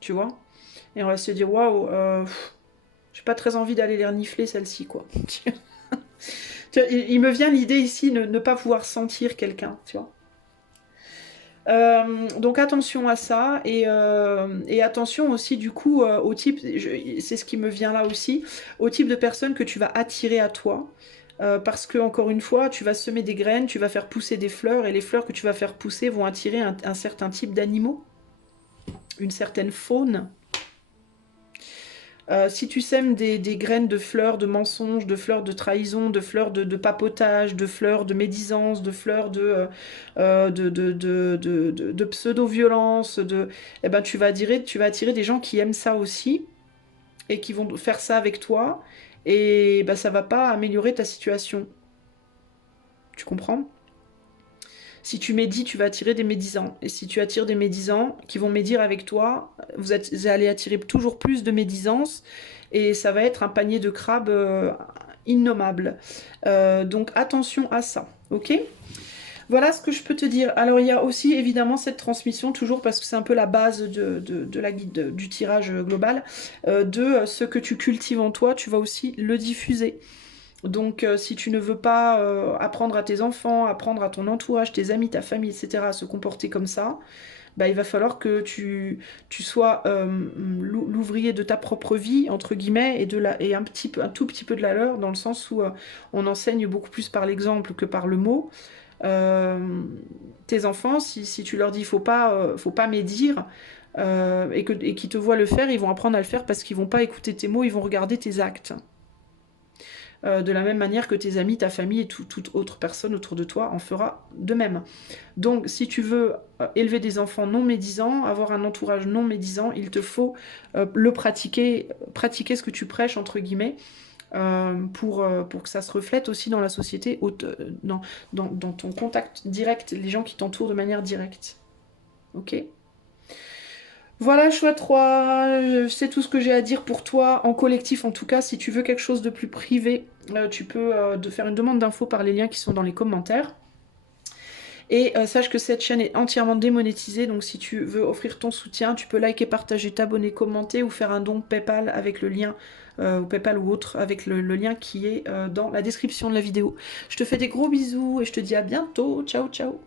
Tu vois? Et on va se dire, waouh, j'ai pas très envie d'aller les renifler, celle-ci, quoi. Il me vient l'idée ici de ne pas pouvoir sentir quelqu'un, tu vois. Donc attention à ça et attention aussi du coup au type, c'est ce qui me vient là aussi, au type de personne que tu vas attirer à toi. Parce que encore une fois, tu vas semer des graines, tu vas faire pousser des fleurs et les fleurs que tu vas faire pousser vont attirer un certain type d'animaux, une certaine faune. Si tu sèmes des graines de fleurs de mensonges, de fleurs de trahison, de fleurs de papotage, de fleurs de médisance, de fleurs de pseudo-violence, eh ben, tu vas attirer des gens qui aiment ça aussi et qui vont faire ça avec toi. Et ben, ça va pas améliorer ta situation. Tu comprends? Si tu médites, tu vas attirer des médisants. Et si tu attires des médisants qui vont médire avec toi, vous allez attirer toujours plus de médisance. Et ça va être un panier de crabes innommable. Donc attention à ça, ok? Voilà ce que je peux te dire. Alors il y a aussi évidemment cette transmission, toujours parce que c'est un peu la base de la guide du tirage global, de ce que tu cultives en toi, tu vas aussi le diffuser. Donc si tu ne veux pas apprendre à tes enfants, apprendre à ton entourage, tes amis, ta famille, etc. à se comporter comme ça, bah, il va falloir que tu sois l'ouvrier de ta propre vie, entre guillemets, et un tout petit peu de la leur, dans le sens où on enseigne beaucoup plus par l'exemple que par le mot. Euh, Tes enfants, si tu leur dis faut pas médire, et qu'ils te voient le faire, ils vont apprendre à le faire parce qu'ils vont pas écouter tes mots, ils vont regarder tes actes. De la même manière que tes amis, ta famille et toute autre personne autour de toi en fera de même. Donc si tu veux élever des enfants non médisants, avoir un entourage non médisant, il te faut le pratiquer, pratiquer ce que tu prêches, entre guillemets, pour que ça se reflète aussi dans la société, dans ton contact direct, les gens qui t'entourent de manière directe. Ok? Voilà, choix 3, c'est tout ce que j'ai à dire pour toi, en collectif en tout cas. Si tu veux quelque chose de plus privé, tu peux faire une demande d'infos par les liens qui sont dans les commentaires. Et sache que cette chaîne est entièrement démonétisée, donc si tu veux offrir ton soutien, tu peux liker, partager, t'abonner, commenter ou faire un don PayPal avec le lien, ou PayPal ou autre, avec le lien qui est dans la description de la vidéo. Je te fais des gros bisous et je te dis à bientôt. Ciao, ciao.